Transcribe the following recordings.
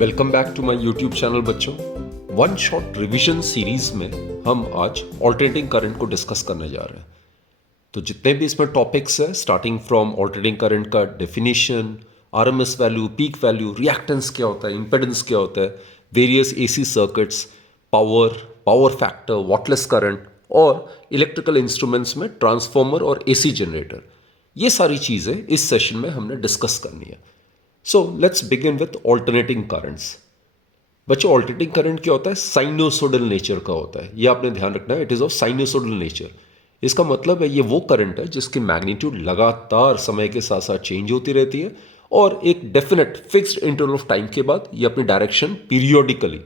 Welcome back to my YouTube channel बच्चों। One shot revision series में हम आज ऑल्टरनेटिंग करंट को डिस्कस करने जा रहे हैं। तो जितने भी इसमें टॉपिक्स हैं, स्टार्टिंग फ्रॉम ऑल्टरनेटिंग करंट का definition, RMS value, peak value, reactance क्या होता है, इंपेडेंस क्या होता है, various AC circuits, power factor, wattless current और इलेक्ट्रिकल इंस्ट्रूमेंट्स में ट्रांसफॉर्मर और एसी जनरेटर, ये सारी चीज़ें इस सेशन में हमने डिस्कस करनी है। So let's begin with alternating currents. बच्चों, ऑल्टरनेटिंग करंट क्या होता है? साइनोसोडल नेचर का होता है। ये आपने ध्यान रखना है, it is of sinusoidal nature. इसका मतलब है ये वो करंट है जिसकी मैग्नीट्यूड लगातार समय के साथ साथ चेंज होती रहती है और एक definite fixed interval of time के बाद ये अपनी डायरेक्शन पीरियोडिकली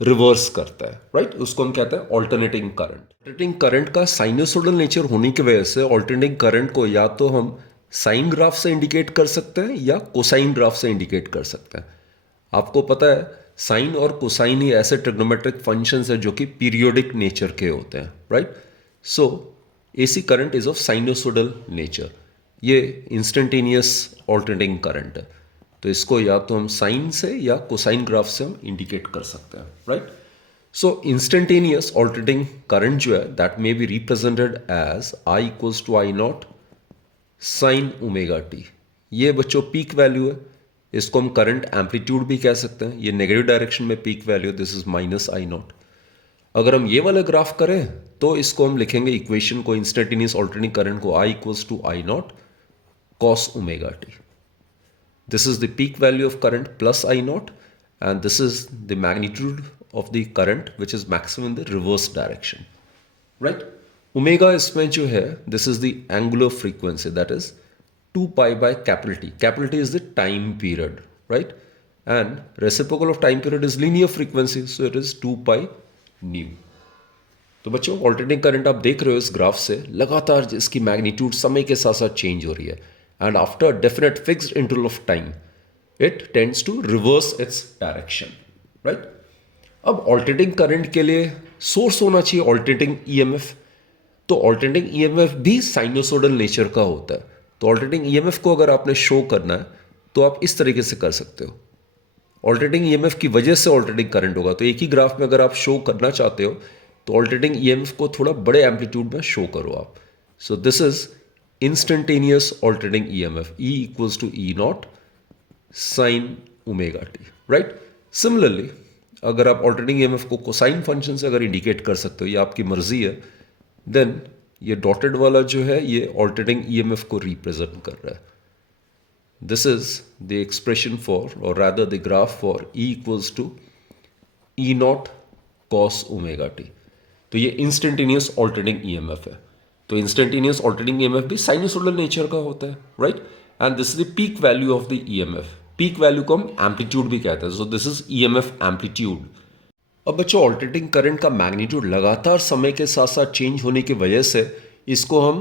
रिवर्स करता है, राइट? उसको हम कहते हैं ऑल्टरनेटिंग करंट। ऑल्टरनेटिंग करंट का साइनोसोडल नेचर होने की वजह से ऑल्टरनेटिंग करंट को या तो हम साइन ग्राफ से इंडिकेट कर सकते हैं या कोसाइन ग्राफ से इंडिकेट कर सकते हैं। आपको पता है साइन और कोसाइन ही ऐसे ट्रिग्नोमेट्रिक फंक्शंस हैं जो कि पीरियोडिक नेचर के होते हैं, right? So AC current is of sinusoidal nature. ये इंस्टेंटेनियस ऑल्टरनेटिंग करंट है, तो इसको या तो हम साइन से या कोसाइन ग्राफ से हम इंडिकेट कर सकते हैं, right? So instantaneous alternating current जो है that may be represented as I equals to I not sine omega t. ये बच्चों पीक वैल्यू है। इसको हम करंट एम्पलीट्यूड भी कह सकते हैं। ये नेगेटिव डायरेक्शन में peak value, this is minus I not. अगर हम ये वाला ग्राफ करें तो इसको हम लिखेंगे इक्वेशन को, इंस्टेंटेनियस ऑल्टरनेटिंग करंट को I equals to I not cos omega T. This is the peak value of current plus I naught, and this is the magnitude of the current which is maximum in the reverse direction, right? Omega इसमें जो है, this is the angular frequency, that is 2 pi by capital T. Capital T is the time period, right? And reciprocal of time period is linear frequency, so it is 2 pi nu. तो बच्चों, alternating current आप देख रहे हो इस graph से लगातार इसकी मैग्नीट्यूड समय के साथ साथ चेंज हो रही है, and after definite fixed interval of time it tends to reverse its direction, right? अब ऑल्टरनेटिंग करंट के लिए सोर्स होना चाहिए ऑल्टरनेटिंग ईएमएफ। तो ऑल्टरनेटिंग ईएमएफ भी साइनोसोडल नेचर का होता है। तो ऑल्टरनेटिंग ईएमएफ को अगर आपने शो करना है तो आप इस तरीके से कर सकते हो। ऑल्टरनेटिंग ईएमएफ की वजह से ऑल्टरनेटिंग करंट होगा। तो एक ही ग्राफ में अगर आप शो करना चाहते हो तो ऑल्टरनेटिंग ईएमएफ को थोड़ा बड़े एम्पलीट्यूड में शो करो आप। So this is instantaneous alternating EMF, E equals to E naught sine omega t, right? Similarly अगर आप ऑल्टरनेटिंग ईएमएफ को कोसाइन फंक्शन से अगर इंडिकेट कर सकते हो, ये आपकी मर्जी है, देन ये डॉटेड वाला जो है ये ऑल्टरनेटिंग ईएमएफ को रिप्रेजेंट कर रहा है। This is the expression for, or rather the graph for E equals to E naught cos omega t. तो ये इंस्टेंटेनियस ऑल्टरनेटिंग ईएमएफ है। तो इंस्टेंटेनियस ऑल्टरनेटिंग ईएमएफ भी साइनोसोडल नेचर का होता है, right? And this is the peak value of the EMF. Peak value को हम एम्पलीट्यूड भी कहते हैं। सो दिस इज ईएमएफ एम्पलीट्यूड। अब बच्चों, ऑल्टरनेटिंग करंट का मैग्नीट्यूड लगातार समय के साथ साथ चेंज होने की वजह से इसको हम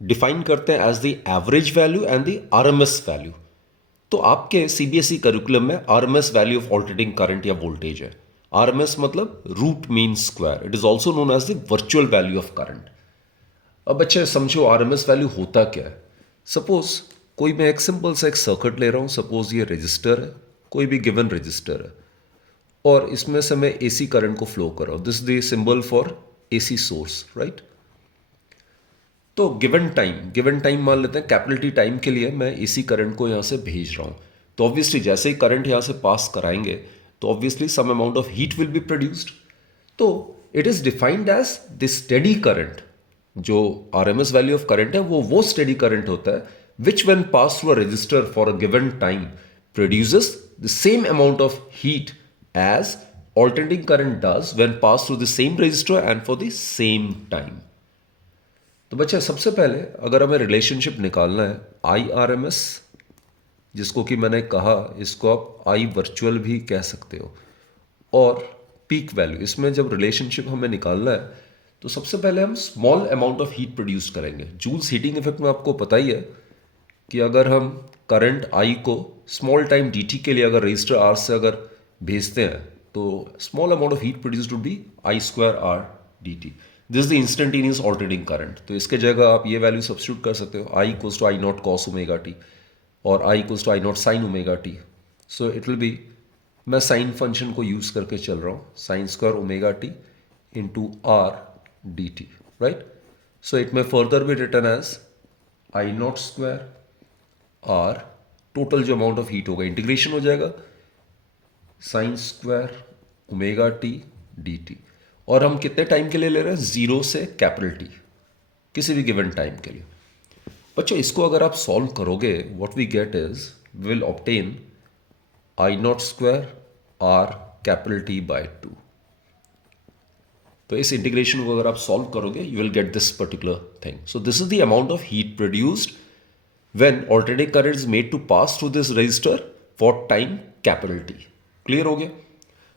डिफाइन करते हैं as the average value and the RMS value. तो आपके सीबीएसई करिकुलम में RMS value of alternating current या वोल्टेज है। आरएमएस मतलब root mean square. It is also known as the virtual value of current. अब बच्चे समझो आरएमएस वैल्यू होता क्या है। सपोज कोई मैं एक सिंपल सा एक सर्किट ले रहा हूँ। सपोज ये रजिस्टर है, कोई भी गिवन रजिस्टर है, और इसमें से मैं एसी करंट को फ्लो कर रहा हूँ। This the symbol for AC source, right? तो गिवन टाइम मान लेते हैं, कैपिटल टी टाइम के लिए मैं एसी करंट को यहाँ से भेज रहा हूँ। तो ऑब्वियसली जैसे ही करंट यहाँ से पास कराएंगे तो obviously some amount of heat will be produced. तो it is defined as the steady current. जो आरएमएस वैल्यू ऑफ करंट है वो स्टेडी करंट होता है which when pass through a resistor for a given time produces the same amount of heat as alternating current does when pass through the same resistor and for the same time. तो बच्चा, सबसे पहले अगर हमें relationship निकालना है I R M S, जिसको कि मैंने कहा इसको आप आई वर्चुअल भी कह सकते हो, और पीक वैल्यू, इसमें जब रिलेशनशिप हमें निकालना है तो सबसे पहले हम small amount of heat produce करेंगे। जूल्स हीटिंग इफेक्ट में आपको पता ही है कि अगर हम करंट आई को स्मॉल टाइम डी टी के लिए अगर रजिस्टर आर से अगर भेजते हैं तो small amount of heat produced would be I square R D T. This is the instantaneous alternating current. तो इसके जगह आप ये वैल्यू सब्स्टिट्यूट कर सकते हो, I equals to I not cos omega T और I equals to I not sine omega T. So it will be मैं साइन फंक्शन को यूज करके चल रहा हूं, sine square omega T into R D T, right. So it में further भी written as I not square R, total जो amount of heat होगा इंटीग्रेशन हो जाएगा sine square omega T D T. और हम कितने टाइम के लिए ले रहे हैं, जीरो से कैपिटल टी, किसी भी गिवन टाइम के लिए। बच्चों इसको अगर आप सॉल्व करोगे, what we get is we will obtain I not square R capital T by 2। तो इस इंटीग्रेशन को अगर आप सॉल्व करोगे you will get this particular thing. So this is the amount of heat produced when alternating current is made to pass through this resistor for time capital T. Clear हो गया।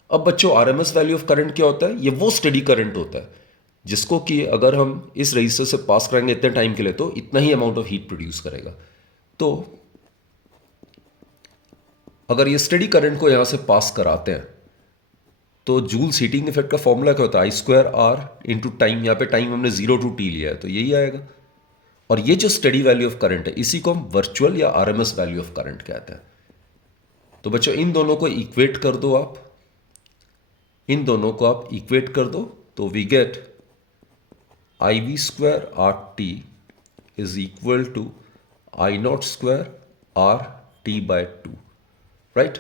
अब बच्चों RMS value of current क्या होता है, ये वो steady current होता है जिसको कि अगर हम इस रजिस्टर से पास करेंगे इतने टाइम के लिए तो इतना ही अमाउंट ऑफ हीट प्रोड्यूस करेगा। तो अगर ये स्टेडी करंट को यहां से पास कराते हैं तो जूल्स हीटिंग इफेक्ट का फॉर्मूला क्या होता है, आई स्क्वायर आर इंटू टाइम। यहाँ पे टाइम हमने 0 to t लिया है तो यही आएगा। और ये जो स्टेडी वैल्यू ऑफ करंट है इसी को हम वर्चुअल या आरएमएस वैल्यू ऑफ करंट कहते हैं। तो बच्चों इन दोनों को इक्वेट कर दो आप, इन दोनों को आप इक्वेट कर दो तो we get I V square R T is equal to I not square R T by 2, right?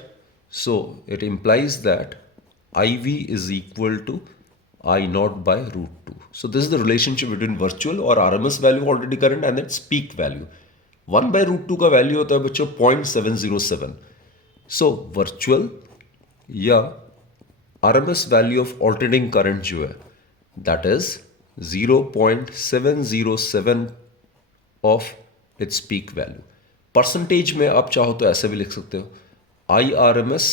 So it implies that IV is equal to I naught by root 2. So this is the relationship between virtual or RMS value of alternating current and its peak value. 1 by root 2 का value होता है बच्चों 0.707. So virtual या RMS value of alternating current जो है that is 0.707 of its peak value. Percentage में आप चाहो तो ऐसे भी लिख सकते हो, IRMS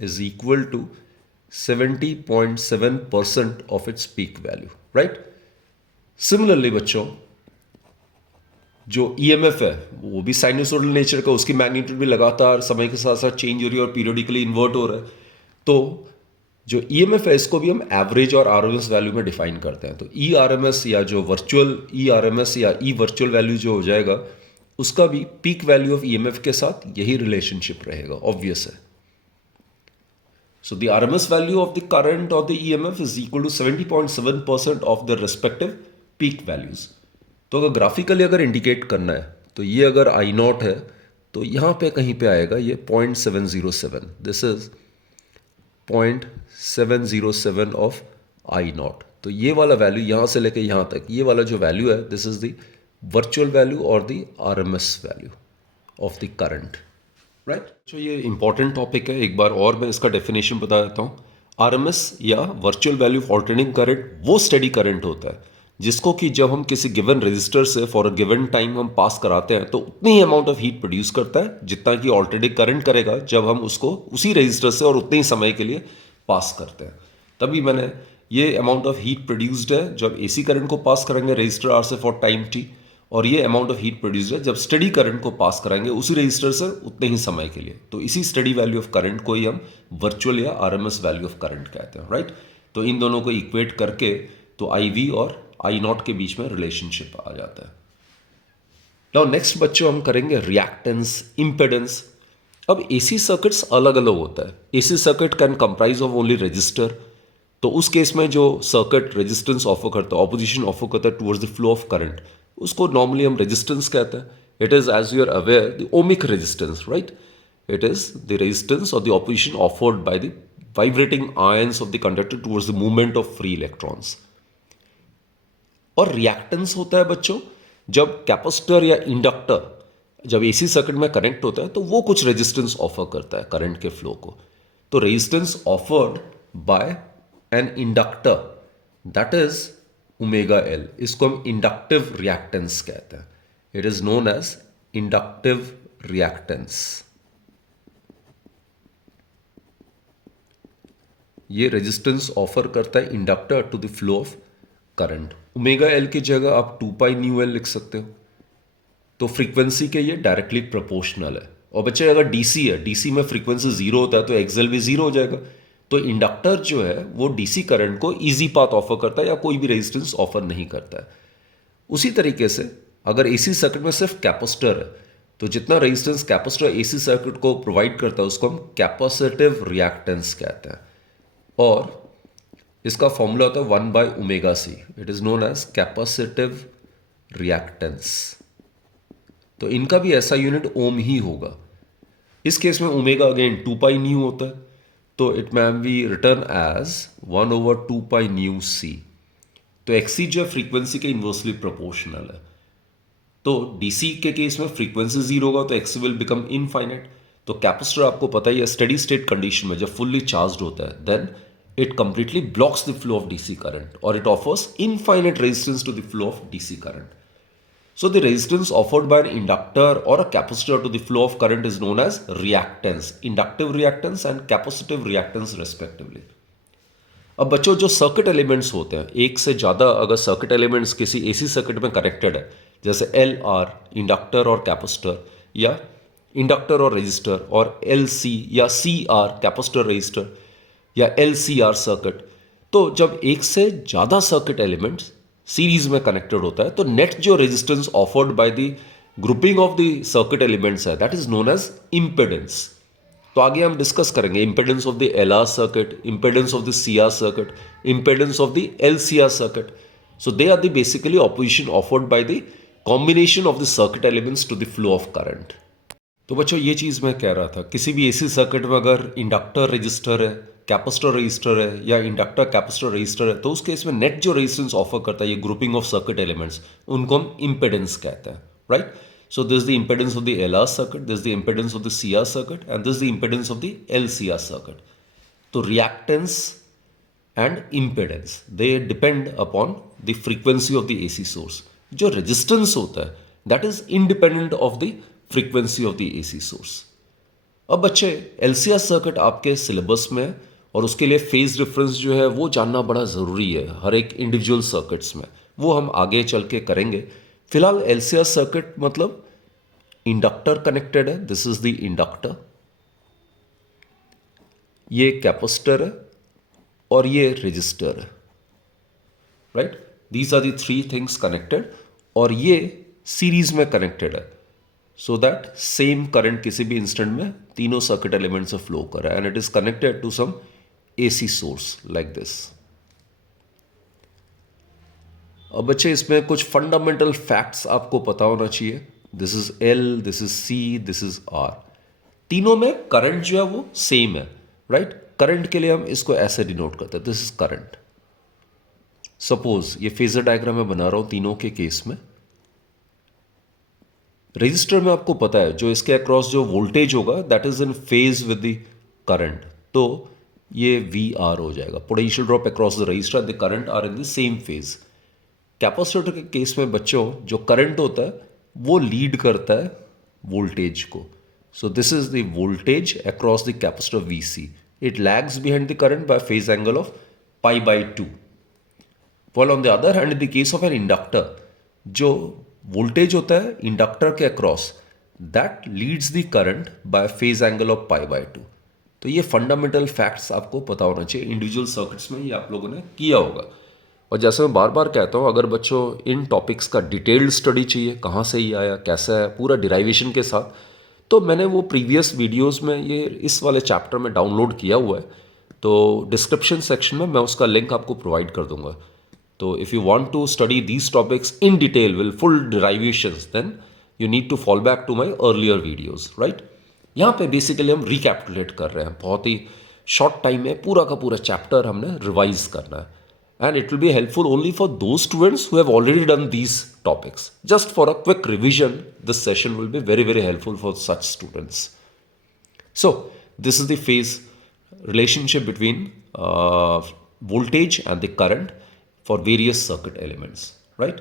is equal to 70.7% of its peak value, right? Similarly बच्चों जो EMF है वो भी साइनोसोडल नेचर का, उसकी मैग्नीट्यूड भी लगातार समय के साथ साथ चेंज हो रही है और पीरियडिकली इन्वर्ट हो रहा है। तो जो EMF है इसको भी हम एवरेज और RMS वैल्यू में डिफाइन करते हैं। तो ERMS या जो वर्चुअल ERMS या E वर्चुअल वैल्यू जो हो जाएगा उसका भी पीक वैल्यू ऑफ ईएमएफ के साथ यही रिलेशनशिप रहेगा, ऑब्वियस है। So the RMS value of the current of the EMF is equal to 70.7% of the respective peak values. तो अगर ग्राफिकली अगर इंडिकेट करना है तो ये अगर आई नॉट है तो यहां पे कहीं पे आएगा ये 0.707, this is 0.707 of I not. तो ये वाला वैल्यू यहां से लेके यहां तक ये वाला जो वैल्यू है this is the virtual value और the RMS value of the current, right. तो ये इंपॉर्टेंट टॉपिक है, एक बार और मैं इसका डेफिनेशन बता देता हूँ। आरएमएस या virtual value of alternating current वो स्टेडी करंट होता है जिसको कि जब हम किसी गिवन रजिस्टर से फॉर अ गिवन टाइम हम पास कराते हैं तो उतनी ही अमाउंट ऑफ हीट प्रोड्यूस करता है जितना कि ऑल्टरनेटिंग करंट करेगा जब हम उसको उसी रजिस्टर से और उतने ही समय के लिए पास करते हैं। तभी मैंने ये अमाउंट ऑफ हीट प्रोड्यूस्ड है जब एसी करंट को पास करेंगे रजिस्टर आर से फॉर टाइम टी, और ये अमाउंट ऑफ हीट प्रोड्यूस्ड है जब स्टडी करंट को पास कराएंगे उसी रजिस्टर से उतने ही समय के लिए। तो इसी स्टडी वैल्यू ऑफ करंट को ही हम वर्चुअल या आरएमएस वैल्यू ऑफ करंट कहते हैं, राइट। तो इन दोनों को इक्वेट करके तो आई वी और आई नॉट के बीच में रिलेशनशिप आ जाता है। नाउ नेक्स्ट बच्चों हम करेंगे रिएक्टेंस, इंपेडेंस। अब एसी सर्किट्स अलग अलग होता है। AC circuit can comprise of only register, तो उस केस में जो सर्किट रेजिस्टेंस ऑफर करता है, ऑपोजिशन ऑफर करता है towards the flow of current, उसको नॉर्मली हम रेजिस्टेंस कहते हैं। It is as you are aware the ohmic resistance, right. It is the resistance और the opposition offered by the vibrating ions of the conductor towards the movement of free electrons. और reactance होता है बच्चों जब capacitor या inductor जब AC circuit में connect होता है तो वो कुछ रेजिस्टेंस ऑफर करता है करंट के फ्लो को। तो resistance offered by an inductor that is omega L, इसको हम इंडक्टिव रिएक्टेंस कहते हैं। It is known as inductive reactance. ये रेजिस्टेंस ऑफर करता है inductor to the flow of current. Omega L की जगह आप 2 पाई न्यू एल लिख सकते हो। तो फ्रीक्वेंसी के ये डायरेक्टली प्रोपोर्शनल है। और बच्चे अगर डीसी है, डीसी में फ्रीक्वेंसी 0 होता है तो एक्सएल भी 0 हो जाएगा। तो इंडक्टर जो है वो डीसी करंट को इजी पाथ ऑफर करता है या कोई भी रेजिस्टेंस ऑफर नहीं करता है। उसी तरीके से अगर एसी सर्किट में सिर्फ कैपेसिटर है तो जितना रेजिस्टेंस कैपेसिटर एसी सर्किट को प्रोवाइड करता है उसको हम कैपेसिटिव रिएक्टेंस कहते हैं, और इसका फॉर्मूला होता है 1/ω/C। It is known as capacitive reactance. तो इनका भी ऐसा यूनिट ओम ही होगा। इस केस में ओमेगा अगेन 2 पाई न्यू होता है, तो it can be written as 1/2 pi nu C. तो एक्सी जो है फ्रीक्वेंसी के इन्वर्सली प्रोपोर्शनल है। तो डीसी के केस में फ्रीक्वेंसी जीरो होगा तो एक्सी विल बिकम इनफाइनाइट। तो कैपेसिटर आपको पता ही है स्टेडी स्टेट कंडीशन में जब फुल्ली चार्ज होता है then it completely blocks the flow of DC current और it offers infinite resistance to the flow of DC current. So the resistance offered by an inductor or a capacitor to the flow of current is known as reactance, inductive reactance and capacitive reactance respectively. अब बच्चों जो circuit elements होते हैं, एक से ज़्यादा अगर circuit elements किसी एसी सर्किट में कनेक्टेड है, जैसे एल आर इंडक्टर और कैपेसिटर, या इंडक्टर और रेजिस्टर, और एल सी या सी आर कैपेसिटर रेजिस्टर, या एल सी आर सर्किट, तो जब एक से ज़्यादा सर्किट एलिमेंट्स सीरीज में कनेक्टेड होता है तो नेट जो resistance offered by the grouping of the circuit elements है that is known as impedance. तो आगे हम डिस्कस करेंगे impedance of the L R circuit, impedance of the C R circuit, impedance of the L C R circuit. So they are the basically opposition offered by the combination of the circuit elements to the flow of current. तो बच्चों ये चीज़ मैं कह रहा था, किसी भी AC circuit में अगर इंडक्टर रजिस्टर है, कैपेसिटर रजिस्टर है, या इंडक्टर कैपेसिटर रजिस्टर है, तो उस केस में नेट जो रेजिस्टेंस ऑफर करता है ये ग्रुपिंग ऑफ सर्किट एलिमेंट्स, उनको हम इम्पेडेंस कहते हैं, right. So this the impedance of the L R circuit, this the impedance of the C R circuit and this the impedance of the L C R circuit. तो reactance and impedance they depend upon the frequency of the AC source. जो resistance होता है that is independent of the frequency of the AC source. अब बच्चे LCR circuit आपके syllabus में, और उसके लिए फेज डिफरेंस जो है वो जानना बड़ा ज़रूरी है हर एक इंडिविजुअल सर्किट्स में, वो हम आगे चल के करेंगे. फिलहाल एलसीआर सर्किट मतलब इंडक्टर कनेक्टेड है, दिस इज द इंडक्टर, ये कैपेसिटर है और ये रजिस्टर है, right. These are the three things connected और ये सीरीज में कनेक्टेड है so that same current किसी भी इंस्टेंट में तीनों सर्किट एलिमेंट से फ्लो कर रहा है and it is connected to some AC source like this. अब बच्चे इसमें कुछ फंडामेंटल फैक्ट्स आपको पता होना चाहिए. This is L, this is C, this is R. तीनों में करंट जो है वो सेम है, राइट. करंट के लिए हम इसको ऐसे डिनोट करते हैं, दिस इज करंट. सपोज ये फेजर डायग्राम में बना रहा हूं तीनों के केस में. रजिस्टर में आपको पता है जो इसके अक्रॉस जो वोल्टेज होगा that is in phase with the current, तो ये वी आर हो जाएगा. Potential drop across the resistor, the current are in the same phase. Capacitor के केस में बच्चों जो करंट होता है वो लीड करता है वोल्टेज को. So this is the voltage across the capacitor V C. It lags behind the current by phase angle of π/2. While on the other hand, in the case of an inductor, जो voltage होता है inductor के across that leads the current by phase angle of π/2. तो ये fundamental facts आपको पता होना चाहिए. इंडिविजुअल सर्किट्स में ये आप लोगों ने किया होगा. और जैसे मैं बार बार कहता हूँ, अगर बच्चों इन टॉपिक्स का डिटेल्ड स्टडी चाहिए, कहाँ से ये आया, कैसा है, पूरा डिराइवेशन के साथ, तो मैंने वो प्रीवियस वीडियोज़ में ये इस वाले चैप्टर में डाउनलोड किया हुआ है. तो डिस्क्रिप्शन सेक्शन में मैं उसका लिंक आपको प्रोवाइड कर दूंगा. So if you want to study these topics in detail with full derivations, then you need to fall back to my earlier videos, right? यहाँ पे बेसिकली हम रिकैपिटुलेट कर रहे हैं, बहुत ही शॉर्ट टाइम में पूरा का पूरा चैप्टर हमने रिवाइज करना है. And it will be helpful only for those students who have already done these topics. Just for a quick revision this session will be very very helpful for such students. So this is the phase relationship between voltage and the current for various circuit elements, right.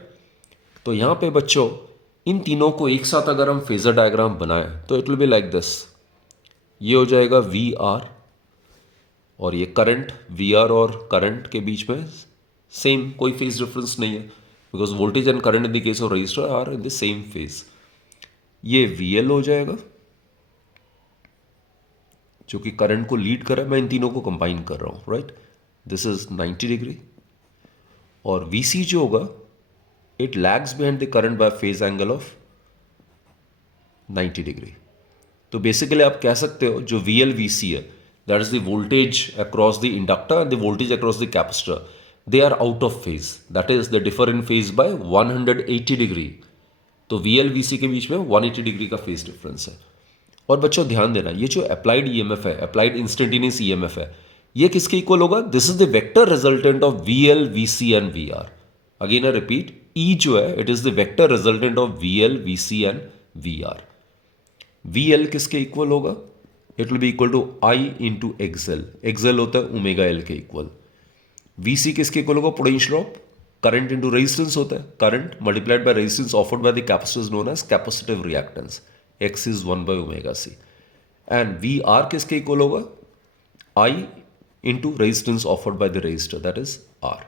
तो यहाँ पे बच्चों इन तीनों को एक साथ अगर हम फेजर डायग्राम बनाएं तो it will be like this. ये हो जाएगा वी आर और ये करंट. वी आर और करंट के बीच में सेम कोई फेज डिफरेंस नहीं है because voltage and current in the case of resistor are in the same phase. ये वी एल हो जाएगा जो कि करंट को लीड कर रहा है. मैं इन तीनों को कंबाइन कर रहा हूँ, राइट. This is 90 degree. और VC जो होगा it lags behind the current by phase angle of 90 degree. तो बेसिकली आप कह सकते हो जो वी एल वी सी है, that is the voltage across the inductor and the voltage across the capacitor, they are out of phase, that is the differ in phase by 180 degree. तो V L V C के बीच में 180 degree का phase difference है। और बच्चों ध्यान देना, ये जो अप्लाइड ईएमएफ है, अप्लाइड इंस्टेंटेनियस ईएमएफ है, ये किसके इक्वल होगा? This is the vector resultant of V L V C and V R. Again I repeat, E जो है it is the vector resultant of V L V C and V R. V L किसके equal होगा? It will be equal to I into XL. XL होता है omega L के equal. V C किसके equal होगा? Potential drop, current into resistance होता है, current multiplied by resistance offered by the capacitor known as capacitive reactance, X is 1 by omega C. And V R किसके equal होगा? I into resistance offered by the resistor, that is R.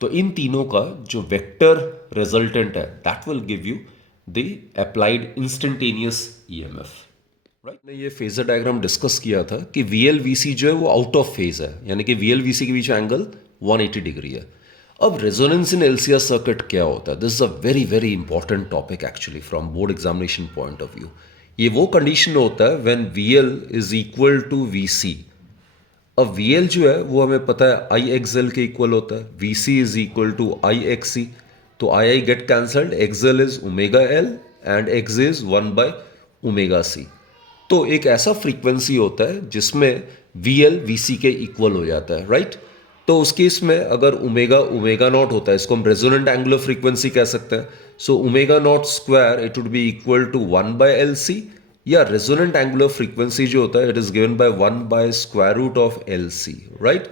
तो इन तीनों का जो vector resultant है that will give you the applied instantaneous EMF, right. ने ये फेजर डायग्राम डिस्कस किया था कि वी एल वी सी जो है वो आउट ऑफ फेज है, यानी कि वी एल वी सी के बीच एंगल 180 डिग्री है। अब रेजोनेंस इन एलसीआर सर्किट क्या होता है? This is a very very important topic actually from board examination point of view. ये वो कंडीशन होता है when V L is equal to V C. अब वी एल जो है वो हमें पता है आई एक्स एल के इक्वल होता है, V C is equal to I X C. तो I get cancelled, X L is omega L and X is 1 by omega सी। तो एक ऐसा फ्रीक्वेंसी होता है जिसमें वी एल वी सी के इक्वल हो जाता है, राइट। तो उस केस में अगर ओमेगा ओमेगा नॉट होता है, इसको हम रेजोनेंट एंगुलर फ्रीक्वेंसी कह सकते हैं। So omega nought square it would be equal to 1 by L C, या रेजोनेंट एंगुलर फ्रीक्वेंसी जो होता है it is given by 1 by square root of L C, right.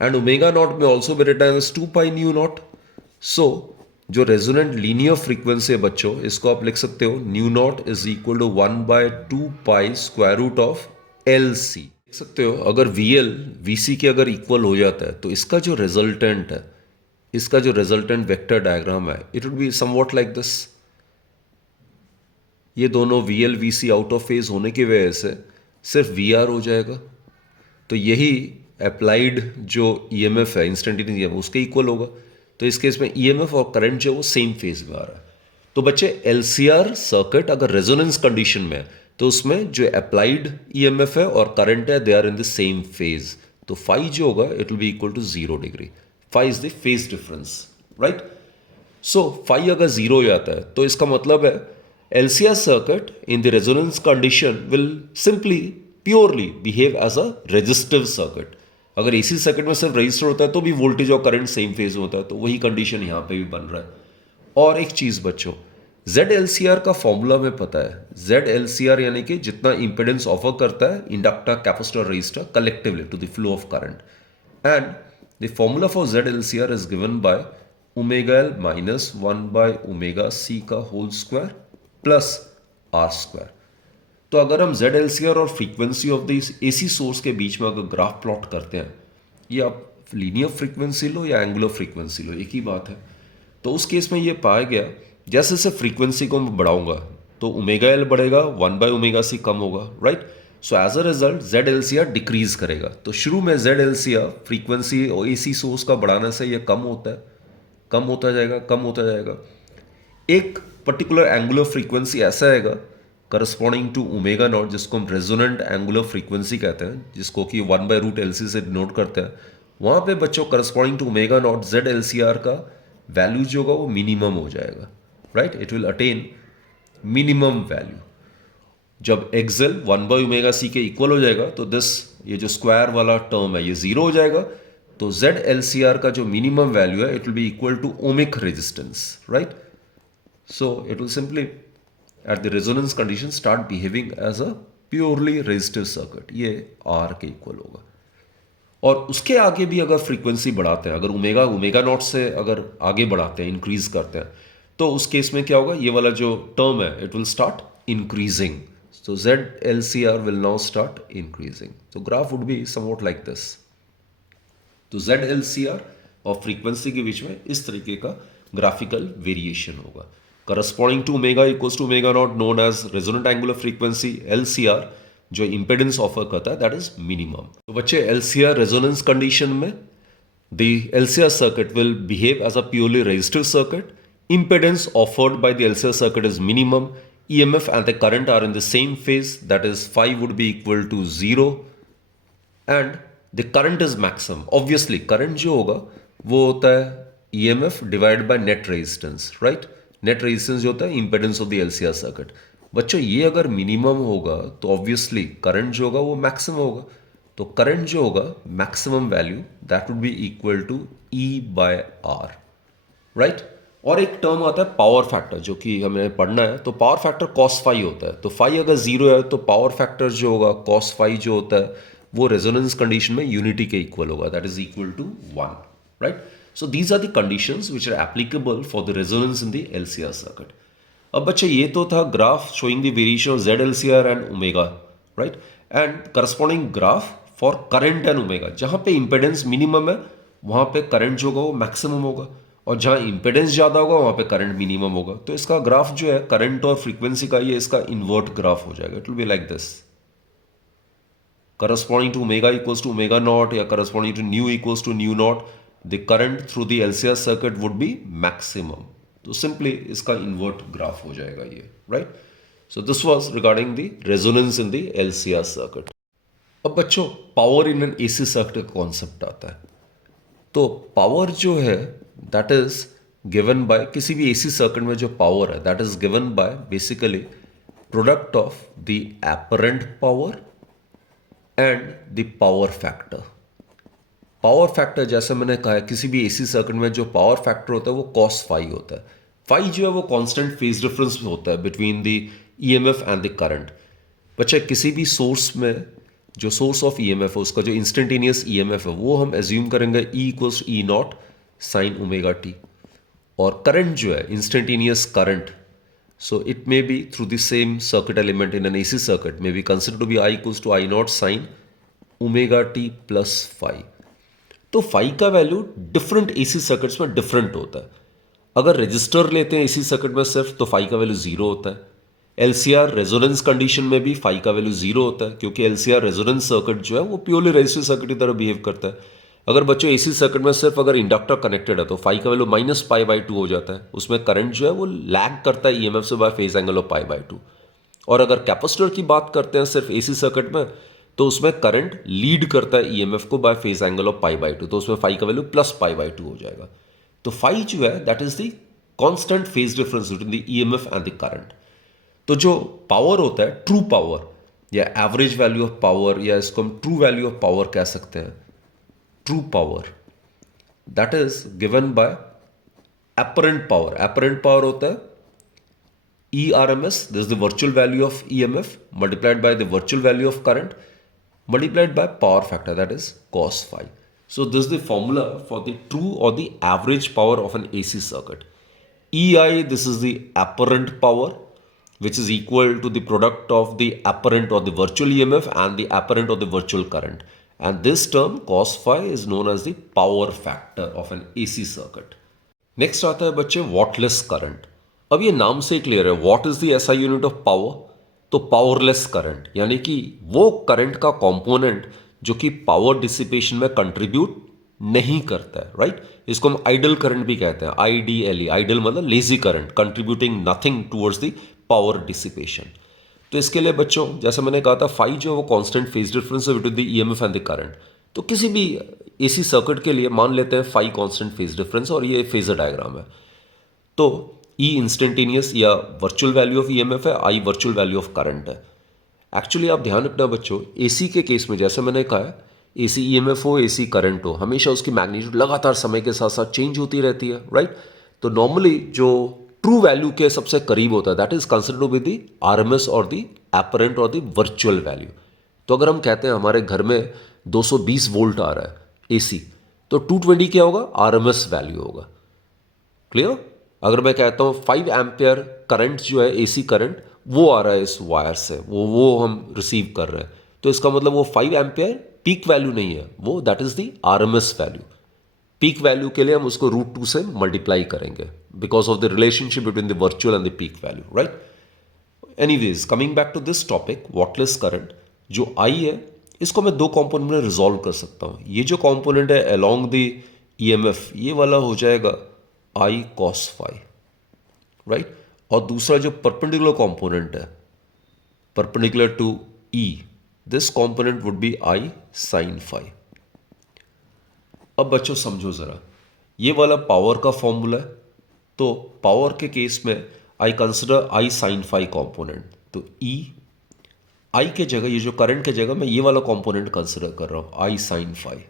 And omega nought may also be written as 2 pi nu nought. So जो resonant linear frequency है बच्चों, इसको आप लिख सकते हो nu not is equal to 1 by 2 pi square root of L C. देख सकते हो अगर वी एल वी सी के अगर इक्वल हो जाता है तो इसका जो रिजल्टेंट है, इसका जो रिजल्टेंट वेक्टर डायग्राम है, it would be somewhat like this. ये दोनों V L V C out of phase होने की वजह से सिर्फ वी आर हो जाएगा। तो यही अप्लाइड जो ईएमएफ है इंस्टेंटेनियस ईएमएफ उसके इक्वल होगा। तो इस केस में ईएमएफ और करंट जो है वो सेम फेज में आ रहा है। तो बच्चे एलसीआर सर्किट अगर रेजोनेंस कंडीशन में है तो उसमें जो अप्लाइड ईएमएफ है और करंट है they are in the same phase. तो फाई जो होगा it will be equal to 0 degree. Phi is the phase difference, right. So phi अगर 0 हो जाता है तो इसका मतलब है LCR circuit in the resonance condition will simply purely behave as a resistive circuit। अगर AC सर्किट में सिर्फ रजिस्टर होता है तो भी वोल्टेज और करंट सेम फेज में होता है, तो वही कंडीशन यहाँ पे भी बन रहा है। और एक चीज बच्चों, ZLCR का फॉर्मूला में पता है, ZLCR यानी कि जितना इंपेडेंस ऑफर करता है inductor capacitor resistor collectively to the flow of current. And the formula for ZLCR is given by omega L minus 1 by omega C का whole square plus R square. तो अगर हम ZLCR और frequency of this AC source के बीच में अगर graph plot करते हैं, ये आप लीनियर फ्रीक्वेंसी लो या एंगुलर फ्रीक्वेंसी लो एक ही बात है। तो उस केस में ये पाया गया जैसे जैसे फ्रीक्वेंसी को मैं बढ़ाऊंगा तो ओमेगा एल बढ़ेगा, 1 बाय ओमेगा सी कम होगा, right. So as a result ZLCR decrease करेगा। तो शुरू में ZLCR फ्रीक्वेंसी और AC सोर्स का बढ़ाने से ये कम होता है, कम होता जाएगा, कम होता जाएगा। एक पर्टिकुलर एंगुलर फ्रीक्वेंसी ऐसा आएगा करस्पॉन्डिंग टू ओमेगा नॉट, जिसको हम रेजोनेंट एंगुलर फ्रीक्वेंसी कहते हैं, जिसको कि 1 बाय रूट LC से डिनोट करते हैं। वहां पे बच्चों corresponding to omega not ZLCR का वैल्यू जो होगा वो मिनिमम हो जाएगा, right. It will attain minimum value. जब एक्सएल 1 बाय ओमेगा सी के इक्वल हो जाएगा तो दिस ये जो स्क्वायर वाला टर्म है ये 0 हो जाएगा। तो ZLCR का जो मिनिमम वैल्यू है it will be equal to ohmic resistance, right. So it will simply at the resonance condition start behaving as a purely resistive circuit। ये R के इक्वल होगा। और उसके आगे भी अगर फ्रीक्वेंसी बढ़ाते हैं, अगर ओमेगा नॉट से अगर आगे बढ़ाते हैं, इंक्रीज करते हैं, तो उस केस में क्या होगा, ये वाला जो टर्म है it will start increasing. So ZLCR will now start increasing। तो graph would be somewhat like this. तो ZLCR और फ्रीक्वेंसी के बीच में इस तरीके का ग्राफिकल वेरिएशन होगा। Corresponding to omega equals to omega not known as resonant angular frequency LCR जो इंपेडेंस ऑफर करता है दैट इज मिनिमम। तो बच्चे LCR रेजोनेंस कंडीशन में the LCR circuit will behave as a purely resistive circuit. Impedance offered by the LCR circuit is minimum. EMF and the current are in the same phase, that is phi would be equal to 0 and the current is maximum. Obviously current जो होगा वो होता है EMF divided by net resistance, right? Net resistance जो होता है impedance of the LCR circuit. बच्चों ये अगर मिनिमम होगा तो ऑब्वियसली करंट जो होगा वो मैक्सिमम होगा, तो करंट जो होगा maximum value that would be equal to E by R, right? और एक टर्म आता है पावर फैक्टर जो कि हमें पढ़ना है, तो पावर फैक्टर कॉस फाई होता है, तो फाई अगर जीरो है तो पावर फैक्टर जो होगा कॉस फाई जो होता है वो रेजोनेंस कंडीशन में यूनिटी के इक्वल होगा, that is equal to 1, right? So these are the conditions which are applicable for the resonance in the LCR circuit. अब बच्चे ये तो था graph showing the variation of Z LCR and omega, right? And corresponding graph for current and omega. जहां पे impedance minimum है वहां पे करंट जो होगा वो मैक्सिमम होगा, और जहां इंपेडेंस ज़्यादा होगा वहां पे करंट मिनिमम होगा. तो इसका ग्राफ जो है करंट और फ्रीक्वेंसी का, ये इसका इन्वर्ट ग्राफ हो जाएगा. It will be like this, corresponding to omega equals to omega naught या corresponding to nu equals to nu naught, the current through the LCR circuit would be maximum. तो simply इसका invert graph हो जाएगा ये, right? So this was regarding the resonance in the LCR circuit. अब बच्चों power in N AC circuit का concept आता है. तो पावर जो है दैट इज गिवन बाय, किसी भी AC सर्किट में जो पावर है that is given bye basically product of the apparent power and the power factor. Power factor जैसे मैंने कहा है किसी भी AC सर्किट में जो पावर फैक्टर होता है वो कॉस फाई होता है. फाई जो है वो कांस्टेंट फेज डिफरेंस होता है between the EMF and the current. बच्चा किसी भी सोर्स में जो सोर्स ऑफ EMF है उसका जो इंस्टेंटेनियस EMF है वो हम एज्यूम करेंगे E equals E not sine omega T, और करंट जो है instantaneous current, so it may be through the same circuit element in an AC circuit may be considered to be I equals to I naught sin omega t plus phi. तो phi का value different AC circuits में different होता है. अगर register लेते हैं AC circuit में सिर्फ तो phi का वैल्यू जीरो होता है. LCR रेजोनेंस कंडीशन में भी phi का वैल्यू जीरो होता है क्योंकि LCR रेजोनेंस सर्किट जो है वो प्योरली रेजिस्टिव सर्किट की तरह बिहेव करता है. अगर बच्चों AC सर्किट में सिर्फ अगर इंडक्टर कनेक्टेड है तो phi का value minus pi by two हो जाता है. उसमें करंट जो है वो लैग करता है EMF से by phase angle of pi by two. और अगर कैपेसिटर की बात करते हैं सिर्फ AC सर्किट में तो उसमें करंट लीड करता है EMF को bye phase angle of pi by two, तो उसमें phi का value plus pi by two हो जाएगा. तो phi जो है that is the constant phase difference between the EMF and the current. तो जो पावर होता है ट्रू पावर या एवरेज वैल्यू ऑफ पावर या इसको हम ट्रू वैल्यू ऑफ पावर कह सकते हैं, true power that is given bye apparent power. apparent power होता है ERMS, this is the virtual value of EMF multiplied by the virtual value of current multiplied by power factor, that is cos phi. So this is the formula for the true or the average power of an AC circuit. EI, this is the apparent power which is equal to the product of the apparent or the virtual EMF and the apparent or the virtual current. And this term cos phi is known as the power factor of an AC circuit. Next आता है बच्चे wattless current. अब ये नाम से clear है, what is the SI unit of power? तो powerless current यानी कि वो करंट का कंपोनेंट जो कि पावर डिसिपेशन में कंट्रीब्यूट नहीं करता है, राइट? इसको हम आइडल करंट भी कहते हैं, IDLE. आइडल मतलब lazy current, contributing nothing towards the power dissipation. तो इसके लिए बच्चों जैसे मैंने कहा था फाई जो है वो कांस्टेंट फेज डिफरेंस है between the EMF and the current. तो किसी भी AC सर्किट के लिए मान लेते हैं फाई कांस्टेंट फेज डिफरेंस और ये फेजर डायग्राम है. तो E इंस्टेंटेनियस या वर्चुअल वैल्यू ऑफ EMF है, I virtual value of current है. एक्चुअली आप ध्यान रखना बच्चों AC के केस में जैसे मैंने कहा है AC EMF हो AC करंट हो हमेशा उसकी मैग्नीट्यूड लगातार समय के साथ साथ चेंज होती रहती है, राइट? तो नॉर्मली जो ट्रू वैल्यू के सबसे करीब होता है that is considered with the RMS और द एपरेंट और द वर्चुअल वैल्यू. तो अगर हम कहते हैं हमारे घर में 220 वोल्ट आ रहा है AC, तो 220 क्या होगा? RMS वैल्यू होगा. क्लियर? अगर मैं कहता हूँ 5 एम्पियर करंट जो है AC करंट वो आ रहा है इस वायर से, वो हम रिसीव कर रहे हैं, तो इसका मतलब वो 5 एम्पियर पीक वैल्यू नहीं है, वो that is the RMS value. Peak value के लिए हम उसको √2 से मल्टीप्लाई करेंगे because of the relationship between the virtual and the peak value, right? Anyways coming back to this topic wattless current, जो I है इसको मैं दो कंपोनेंट में रिजॉल्व कर सकता हूँ. ये जो कंपोनेंट है अलोंग द EMF ये वाला हो जाएगा I cos phi, राइट? और दूसरा जो परपेंडिकुलर कंपोनेंट है perpendicular to E, this component would be I sine phi. अब बच्चों समझो जरा, ये वाला पावर का फॉर्मूला है, तो पावर के केस में I consider I sine phi component, तो ई आई के जगह, ये जो करंट के जगह मैं ये वाला कंपोनेंट कंसिडर कर रहा हूं आई साइन फाई।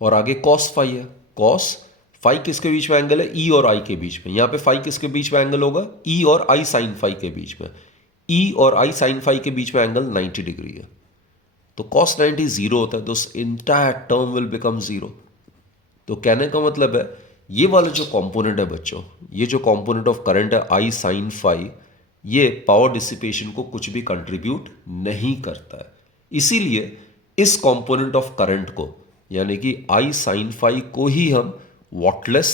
और आगे कॉस फाई है, कॉस फाई किसके बीच में एंगल है, ई और आई के बीच में। यहां पे फाई किसके बीच में एंगल होगा, ई और आई साइन फाई के बीच में। ई और आई साइन फाई के बीच में एंगल 90 डिग्री है, तो कॉस 90 जीरो होता है, तो entire term will become zero. तो कहने का मतलब है ये वाला जो कंपोनेंट है बच्चों, ये जो कंपोनेंट ऑफ करंट है आई साइन फाई, ये पावर डिसिपेशन को कुछ भी कंट्रीब्यूट नहीं करता है। इसीलिए इस कंपोनेंट ऑफ करंट को, यानी कि आई साइन फाई को ही हम वॉटलेस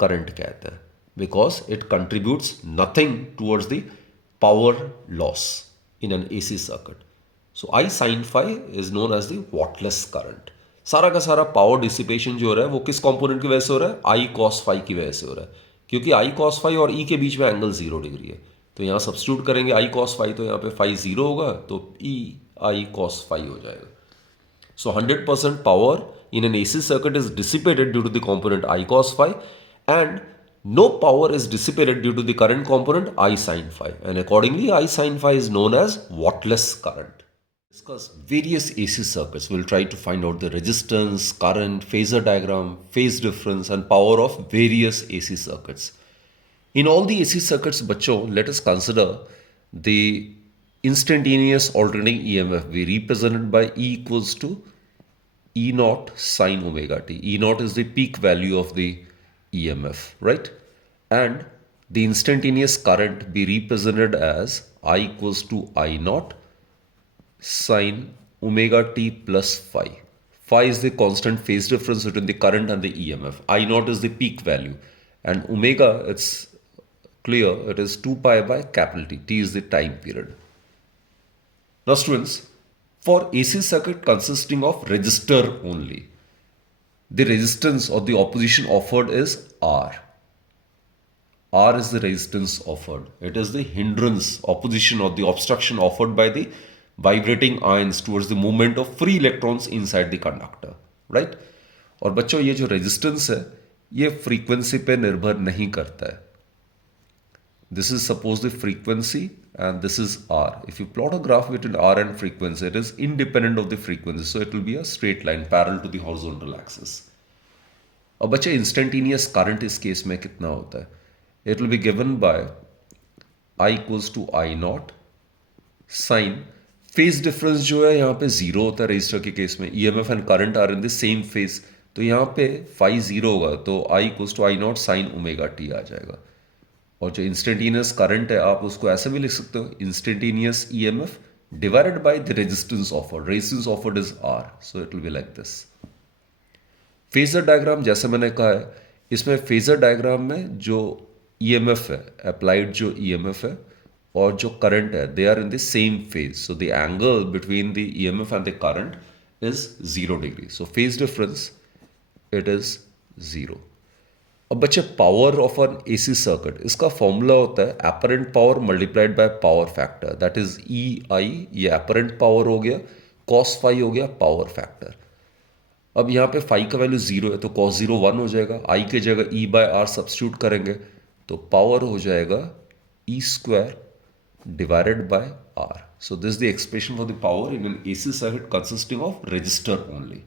करंट कहते हैं, because it contributes nothing towards the power loss in an AC circuit. So I sine phi is known as the wattless current. सारा का सारा पावर डिसिपेशन जो हो रहा है वो किस कंपोनेंट की वजह से हो रहा है, आई कॉस फाई की वजह से हो रहा है, क्योंकि आई कॉस फाई और ई के बीच में एंगल 0 डिग्री है। तो यहाँ सब्स्टिट्यूट करेंगे आई कॉस फाई, तो यहाँ पे फाई 0 होगा, तो ई आई कॉस फाई हो जाएगा। So 100% power in an AC circuit is dissipated due to the component I cos phi, and no power is dissipated due to the current component I sin phi, and accordingly I sin phi is known as wattless current. Discuss various AC circuits. We'll try to find out the resistance, current, phasor diagram, phase difference and power of various AC circuits. In all the AC circuits, bachcho, let us consider the instantaneous alternating EMF. We represent it by E equals to E naught sine omega t. E naught is the peak value of the EMF, right? And the instantaneous current be represented as I equals to I naught sine omega t plus phi. Phi is the constant phase difference between the current and the EMF. I naught is the peak value, and omega, it's clear, it is 2 pi by capital T. T is the time period. Now students, for AC circuit consisting of resistor only, the resistance or the opposition offered is R. R is the resistance offered. It is the hindrance, opposition or the obstruction offered by the vibrating ions towards the movement of free electrons inside the conductor, right? और बच्चों ये जो resistance है ये frequency पे निर्भर नहीं करता है. This is suppose the frequency and this is R. If you plot a graph between R and frequency, it is independent of the frequency. So it will be a straight line parallel to the horizontal axis. अब बच्चे instantaneous current इस case में कितना होता है? It will be given by I equals to I naught sin phase difference जो है यहाँ पे 0 होता है रेजिस्टर के केस में. EMF and current are in the same phase. तो यहाँ पे phi 0 होगा तो I equals to I naught sin omega t आ जाएगा. और जो इंस्टेंटेनियस करंट है आप उसको ऐसे भी लिख सकते हो, instantaneous EMF divided by the resistance offered. Resistance offered is R, so it will be like this. Phasor diagram जैसे मैंने कहा है, इसमें फेजर डायग्राम में जो ईएमएफ है, अप्लाइड जो ईएमएफ है और जो करंट है, they are in the same phase. So the angle between the EMF and the current is 0 degree. So phase difference it is 0. अब बच्चे power of an AC circuit, इसका formula होता है apparent power multiplied by power factor, that is E I. ये apparent power हो गया, cos phi हो गया पावर फैक्टर. अब यहाँ पे फाई का वैल्यू 0 है तो कॉस 0 1 हो जाएगा. आई के जगह ई बाय आर सब्स्टिट्यूट करेंगे तो पावर हो जाएगा E square divided by R. So this the expression for the power in an AC circuit consisting of resistor only.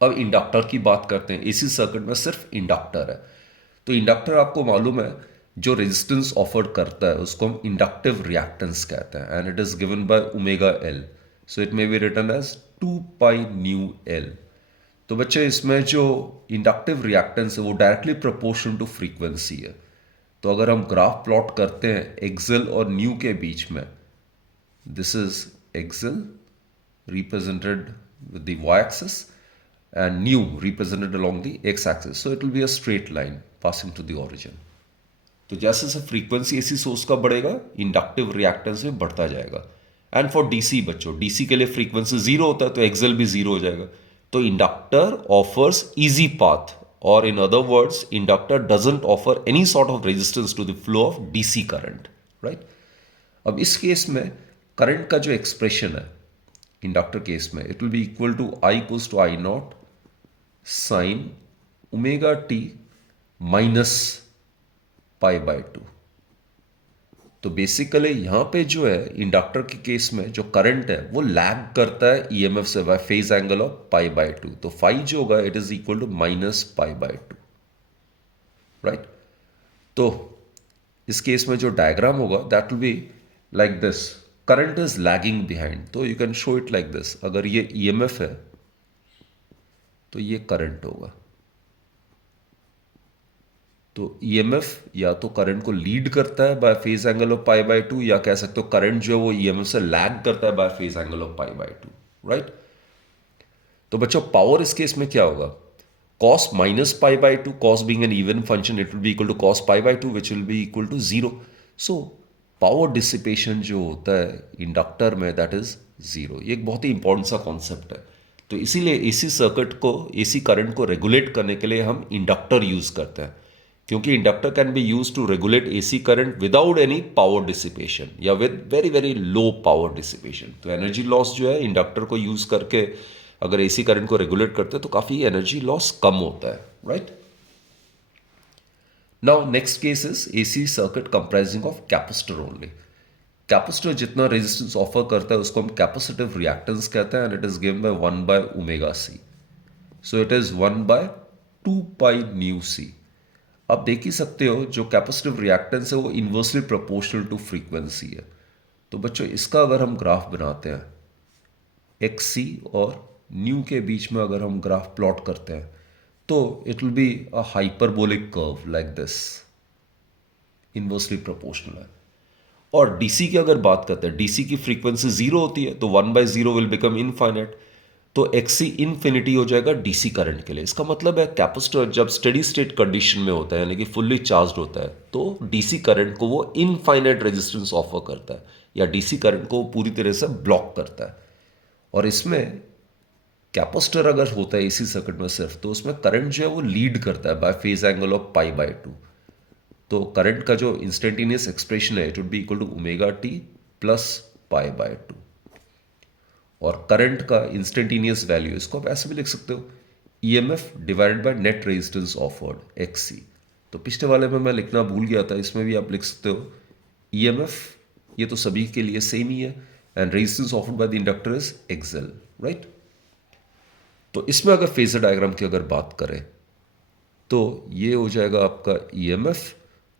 अब इंडक्टर की बात करते हैं. एसी सर्किट में सिर्फ इंडक्टर है, तो इंडक्टर आपको मालूम है जो रेजिस्टेंस ऑफर्ड करता है उसको हम इंडक्टिव रिएक्टेंस कहते हैं, and it is given by omega L. So it may be written as 2 pi nu L. तो बच्चे इसमें जो इंडक्टिव रिएक्टेंस है वो डायरेक्टली प्रोपोर्शनल टू फ्रीक्वेंसी है. तो अगर हम ग्राफ प्लॉट करते हैं एक्सेल और न्यू के बीच में, this is XL represented with the Y axis and nu represented along the x-axis. So it will be a straight line passing to the origin. तो जैसे जैसे फ्रीक्वेंसी एसी सोर्स का बढ़ेगा इंडक्टिव रिएक्टेंस में बढ़ता जाएगा. एंड फॉर डीसी बच्चों, DC के लिए फ्रीक्वेंसी 0 होता है तो एक्सेल भी 0 हो जाएगा. तो inductor offers easy path or in other words inductor doesn't offer any sort of resistance to the flow of DC current, right? अब इस केस में करंट का जो एक्सप्रेशन है इंडक्टर केस में it will be equal to I equals to I not sine omega T minus pi by two. तो basically यहां पे जो है इंडक्टर के केस में जो करंट है वो लैग करता है ईएमएफ से by phase angle of pi by two. तो फाई जो होगा it is equal to minus pi by two, right? तो इस केस में जो डायग्राम होगा that will be like this, current is lagging behind. तो you can show it like this, अगर ये ईएमएफ है तो ये करंट होगा। तो ईएमएफ या तो करंट को लीड करता है by phase angle of pi by to, या कह सकते हो करंट जो है वो ईएमएफ से लैग करता है by phase angle of pi by two, right? तो बच्चों पावर इस केस में क्या होगा, cos minus pi by 2, cos being an even function, it will be equal to cos pi by 2 which will be equal to 0. So power dissipation जो होता है inductor में दैट इज जीरो। ये एक बहुत ही इंपॉर्टेंट सा कॉन्सेप्ट है। तो इसीलिए एसी सर्किट को, एसी करंट को रेगुलेट करने के लिए हम इंडक्टर यूज करते हैं, क्योंकि inductor can be use to regulate AC current without any power dissipation या with very very low power dissipation. तो एनर्जी लॉस जो है इंडक्टर को यूज करके अगर एसी करंट को रेगुलेट करते हैं तो काफी एनर्जी लॉस कम होता है, right? Now next case is AC circuit comprising of capacitor only. Capacitor जितना रेजिस्टेंस ऑफर करता है उसको हम कैपेसिटिव रिएक्टेंस कहते हैं and it is given by 1 by omega C. So it is 1 by 2 pi nu C. आप देख ही सकते हो जो कैपेसिटिव रिएक्टेंस है वो इन्वर्सली प्रोपोर्शनल टू फ्रीक्वेंसी है। तो बच्चों इसका अगर हम ग्राफ बनाते हैं एक्स सी और न्यू के बीच में अगर हम ग्राफ प्लॉट करते हैं तो it will be a hyperbolic curve like this, inversely proportional है। और डीसी की अगर बात करते हैं, डीसी की फ्रीक्वेंसी जीरो होती है तो 1 by zero will become infinite. तो एक्सी इन्फिनिटी हो जाएगा डीसी करंट के लिए। इसका मतलब है कैपेसिटर जब स्टेडी स्टेट कंडीशन में होता है यानी कि फुल्ली चार्ज होता है तो डीसी करंट को वो इनफाइनाइट रेजिस्टेंस ऑफर करता है या डीसी करंट को पूरी तरह से ब्लॉक करता है। और इसमें कैपेसिटर अगर होता है एसी सर्किट में सिर्फ, तो उसमें करंट जो है वो लीड करता है by phase angle of pi by two. तो करंट का जो इंस्टेंटेनियस एक्सप्रेशन है it would be equal to omega T plus pi by two. और करंट का इंस्टेंटेनियस वैल्यू इसको आप ऐसे भी लिख सकते हो, EMF divided by net resistance offered XC. तो पिछले वाले में मैं लिखना भूल गया था, इसमें भी आप लिख सकते हो ईएमएफ, ये तो सभी के लिए सेम ही है, and resistance offered by the inductor is XL, right? तो इसमें अगर फेजर डायग्राम की अगर बात करें तो ये हो जाएगा आपका ईएमएफ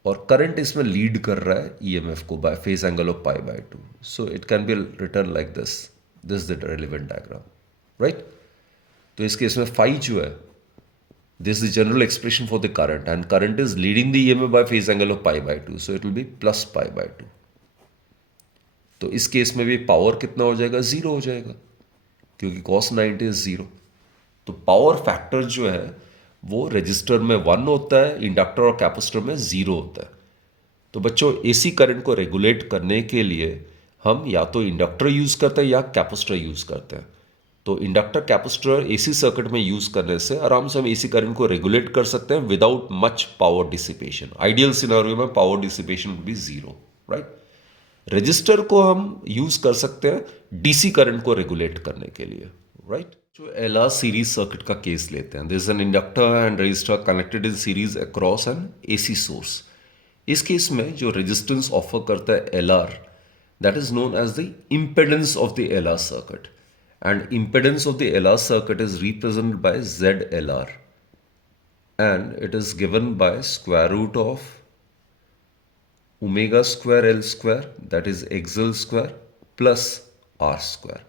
और करंट इसमें लीड कर रहा है ईएमएफ को bye phase angle of pi by to. So it can B return like this, this the relevant diagram, right? तो इस केस में फाई जो है this is general expression for the current and current is leading the EMF bye phase angle of pi by to, so it will B plus pi by two. तो इस case में भी power कितना हो जाएगा, zero हो जाएगा क्योंकि cos 90 इज जीरो। तो पावर फैक्टर जो है वो रजिस्टर में 1 होता है, इंडक्टर और कैपेसिटर में 0 होता है। तो बच्चों एसी करंट को रेगुलेट करने के लिए हम या तो इंडक्टर यूज करते हैं या कैपेसिटर यूज करते हैं। तो इंडक्टर कैपेसिटर एसी सर्किट में यूज करने से आराम से हम एसी करंट को रेगुलेट कर सकते हैं without much power dissipation. Ideal scenario में power dissipation would be 0, right? Resistor को हम यूज कर सकते हैं डीसी करंट को रेगुलेट करने के लिए, राइट? जो एलआर सीरीज सर्किट का केस लेते हैं, this is an inductor and resistor connected in series across an AC source. इस केस में जो रेजिस्टेंस ऑफर करता है LR that is known as the impedance of the LR circuit and impedance of the LR circuit is represented by Z LR and it is given by square root of omega square L square that is XL square plus R square.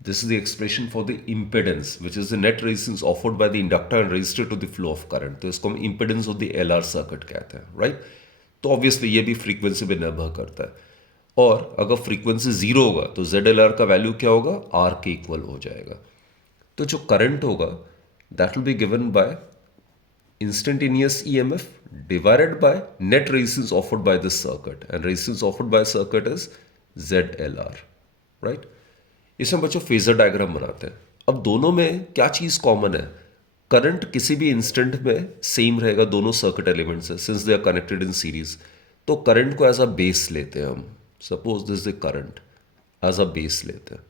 This is the expression for the impedance which is the net resistance offered by the inductor and resistor to the flow of current. तो इसको हम impedance of the LR circuit कहते हैं, right? तो obviously ये भी frequency पे निर्भर करता है और अगर frequency 0 होगा तो ZLR का वैल्यू क्या होगा, R के इक्वल हो जाएगा। तो जो करंट होगा that will be given by instantaneous EMF divided by net resistance offered by this circuit and resistance offered by circuit is ZLR, right? इसमें बच्चों फेजर डायग्राम बनाते हैं। अब दोनों में क्या चीज कॉमन है, करंट किसी भी इंस्टेंट में सेम रहेगा दोनों सर्किट एलिमेंट्स है since they are connected in series. तो करंट को एज अ बेस लेते हैं हम। Suppose this the current as a base लेते हैं,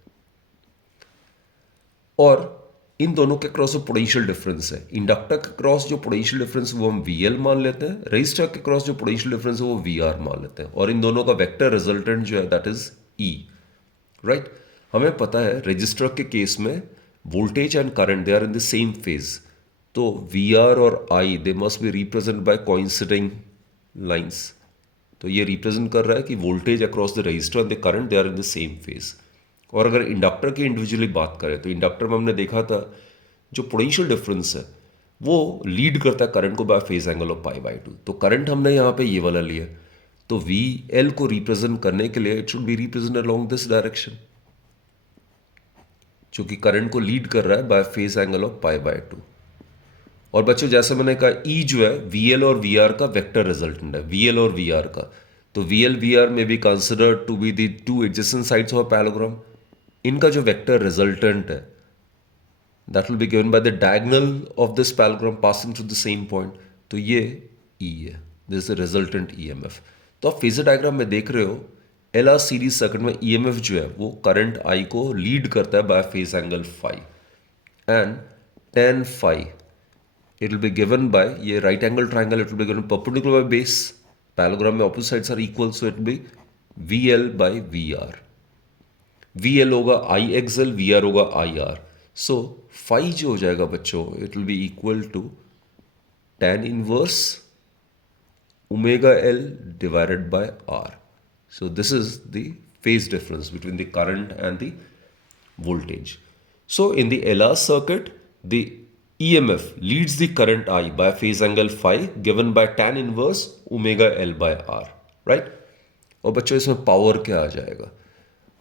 और इन दोनों के क्रॉस जो पोटेंशियल डिफरेंस है, इंडक्टर के क्रॉस जो पोटेंशियल डिफरेंस है वो हम VL मान लेते हैं, रजिस्टर के क्रॉस जो पोटेंशियल डिफरेंस है वो VR मान लेते हैं, और इन दोनों का वेक्टर रिजल्टेंट जो है दैट इज E। राइट, हमें पता है रजिस्टर के केस में voltage and current they are in the same phase, तो VR और I they must be represent by coinciding lines. तो ये रिप्रेजेंट कर रहा है कि voltage across the resistor and the current they are in the same phase. और अगर इंडक्टर की इंडिविजुअली बात करें तो इंडक्टर में हमने देखा था जो पोटेंशियल डिफरेंस है वो लीड करता है करंट को बाय फेज एंगल ऑफ π/2। तो करंट हमने यहाँ पे ये वाला लिया, तो VL को रिप्रेजेंट करने के लिए it should be represent along this direction, जो कि करंट को लीड कर रहा है बाय फेज एंगल ऑफ π/2। और बच्चों जैसे मैंने कहा E जो है VL और VR का वेक्टर रिजल्टेंट है, VL और VR का। तो VL VR may be considered to be the two adjacent sides of a parallelogram. इनका जो वेक्टर रिजल्टेंट है that will be given by the diagonal of this parallelogram passing through the same point. तो ये E है, this is the resultant EMF। तो आप phasor diagram में देख रहे हो LR सीरीज सर्किट में EMF जो है वो करंट I को लीड करता है by phase angle phi, and tan phi it will be given by ये right angle triangle, it will be given perpendicular by base, parallelogram में opposite sides are equal, so it will be VL by VR। VL होगा IXL, VR होगा IR। so phi जो हो जाएगा बच्चों it will be equal to tan inverse omega L divided by R। so this is the phase difference between the current and the voltage। so in the LR circuit the EMF leads the current I by phase angle phi given by tan inverse omega L by R। right, और बच्चों इसमें power क्या आ जाएगा,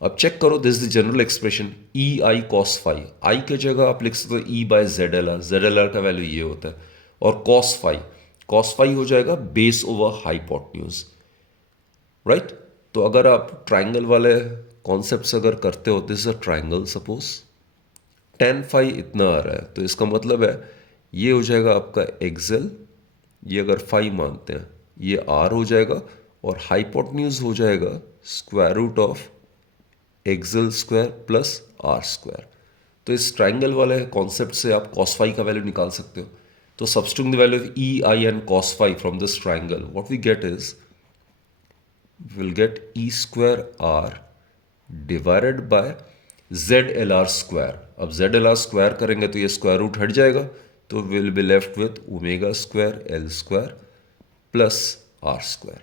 अब check करो, this is the general expression E I cos phi। I की जगह आप लिख सकते हो E by ZLR, ZLR का वैल्यू ये होता है, और cos phi हो जाएगा बेस ओवर हाइपोटेन्यूज। राइट, तो अगर आप ट्राइंगल वाले कॉन्सेप्ट अगर करते हो, this is a triangle, suppose tan phi इतना आ रहा है, तो इसका मतलब है ये हो जाएगा आपका XL, ये अगर phi मानते हैं ये R हो जाएगा, और हाइपोटेन्यूज हो जाएगा square root of XL square plus R square. तो इस ट्राइंगल वाले कॉन्सेप्ट से आप cos phi का वैल्यू निकाल सकते हो। तो substituting the value of E I and cos phi from this triangle, what we get is will get E square R divided by ZLR square. अब ZLR स्क्वायर करेंगे तो ये स्क्वायर रूट हट जाएगा, तो will be left with omega square L square plus R square.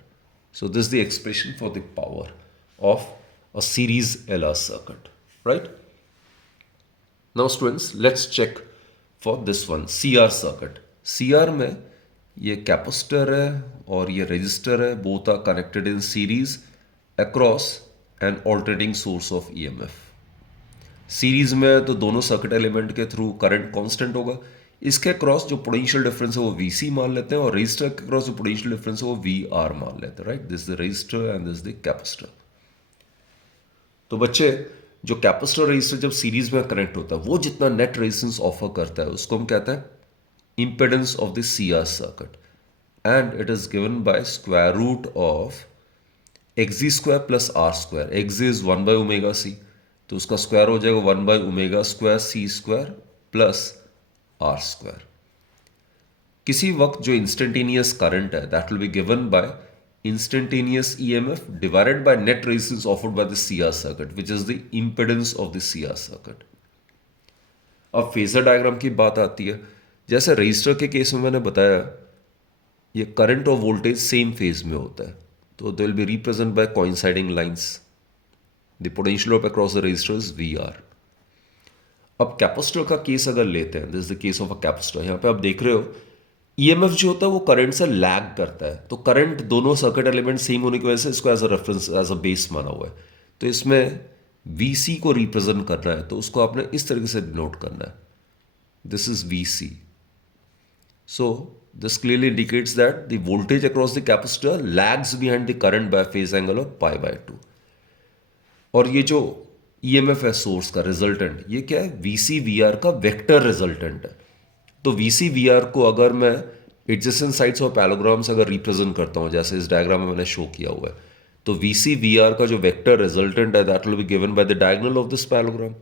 So this the expression for the power of a series LR circuit। right, now students let's check for this one CR circuit। CR में ये capacitor है और ये resistor है, both are connected in series across an alternating source of EMF। Series में तो दोनों circuit element के थ्रू करंट कांस्टेंट होगा, इसके क्रॉस जो पोटेंशियल डिफरेंस है वो VC मान लेते हैं, और रेजिस्टर के क्रॉस जो पोटेंशियल डिफरेंस है वो VR मान लेते हैं। Right, this the resistor and this the capacitor. तो बच्चे जो कैपेसिटर रेजिस्टर जब सीरीज में कनेक्ट होता है वो जितना नेट रेजिस्टेंस ऑफर करता है उसको हम कहते हैं impedance of the CR circuit, and it is given by square root of XG square plus R square. XG is 1 by omega C, तो उसका स्क्वायर हो जाएगा 1 by omega square C square plus R square. किसी वक्त जो instantaneous current है that will be given by instantaneous EMF divided by net resistance offered by the CR circuit, which is the impedance of the CR circuit। अब phasor diagram की बात आती है, जैसे रजिस्टर के केस में मैंने बताया ये करंट और वोल्टेज सेम फेज में होता है, तो they will be represent bye coinciding lines. The potential of across the register is VR। अब कैपेसिटर का केस अगर लेते हैं, this is the case of a capacitor. यहाँ पे आप देख रहे हो EMF जो होता है वो करंट से लैग करता है, तो करंट दोनों सर्किट एलिमेंट सेम होने की वजह से इसको as a reference as a base माना हुआ है। तो इसमें VC को रिप्रेजेंट करना है तो उसको आपने इस तरीके से डिनोट करना है, this is VC। So this clearly indicates that the voltage across the capacitor lags behind the current by phase angle of π/2। और ये जो EMF है सोर्स का रिजल्टेंट, ये क्या है, VC VR का वेक्टर रिजल्टेंट है। तो वी सी वी आर को अगर मैं एडजेसेंट साइड्स और पैराग्राम्स अगर रिप्रेजेंट करता हूँ, जैसे इस डायग्राम में मैंने शो किया हुआ है, तो वी सी वी आर का जो वेक्टर रिजल्टेंट है that will be given by the diagonal of this parallelogram.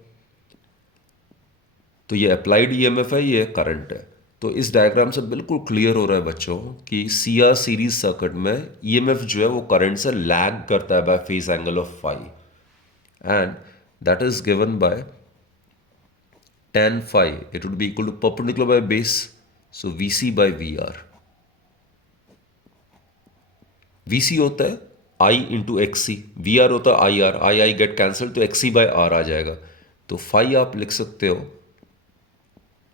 तो ये अप्लाइड ईएमएफ है, ये करंट है। तो इस डायग्राम से बिल्कुल क्लियर हो रहा है बच्चों कि सी आर सीरीज सर्किट में ईएमएफ जो है वो करंट से लैग करता है by phase angle of phi, and that is given by tan phi. It would be equal to perpendicular by base, so VC by VR. VC होता है I into XC, VR होता है IR, I get cancel तो XC by R आ जाएगा। तो phi आप लिख सकते हो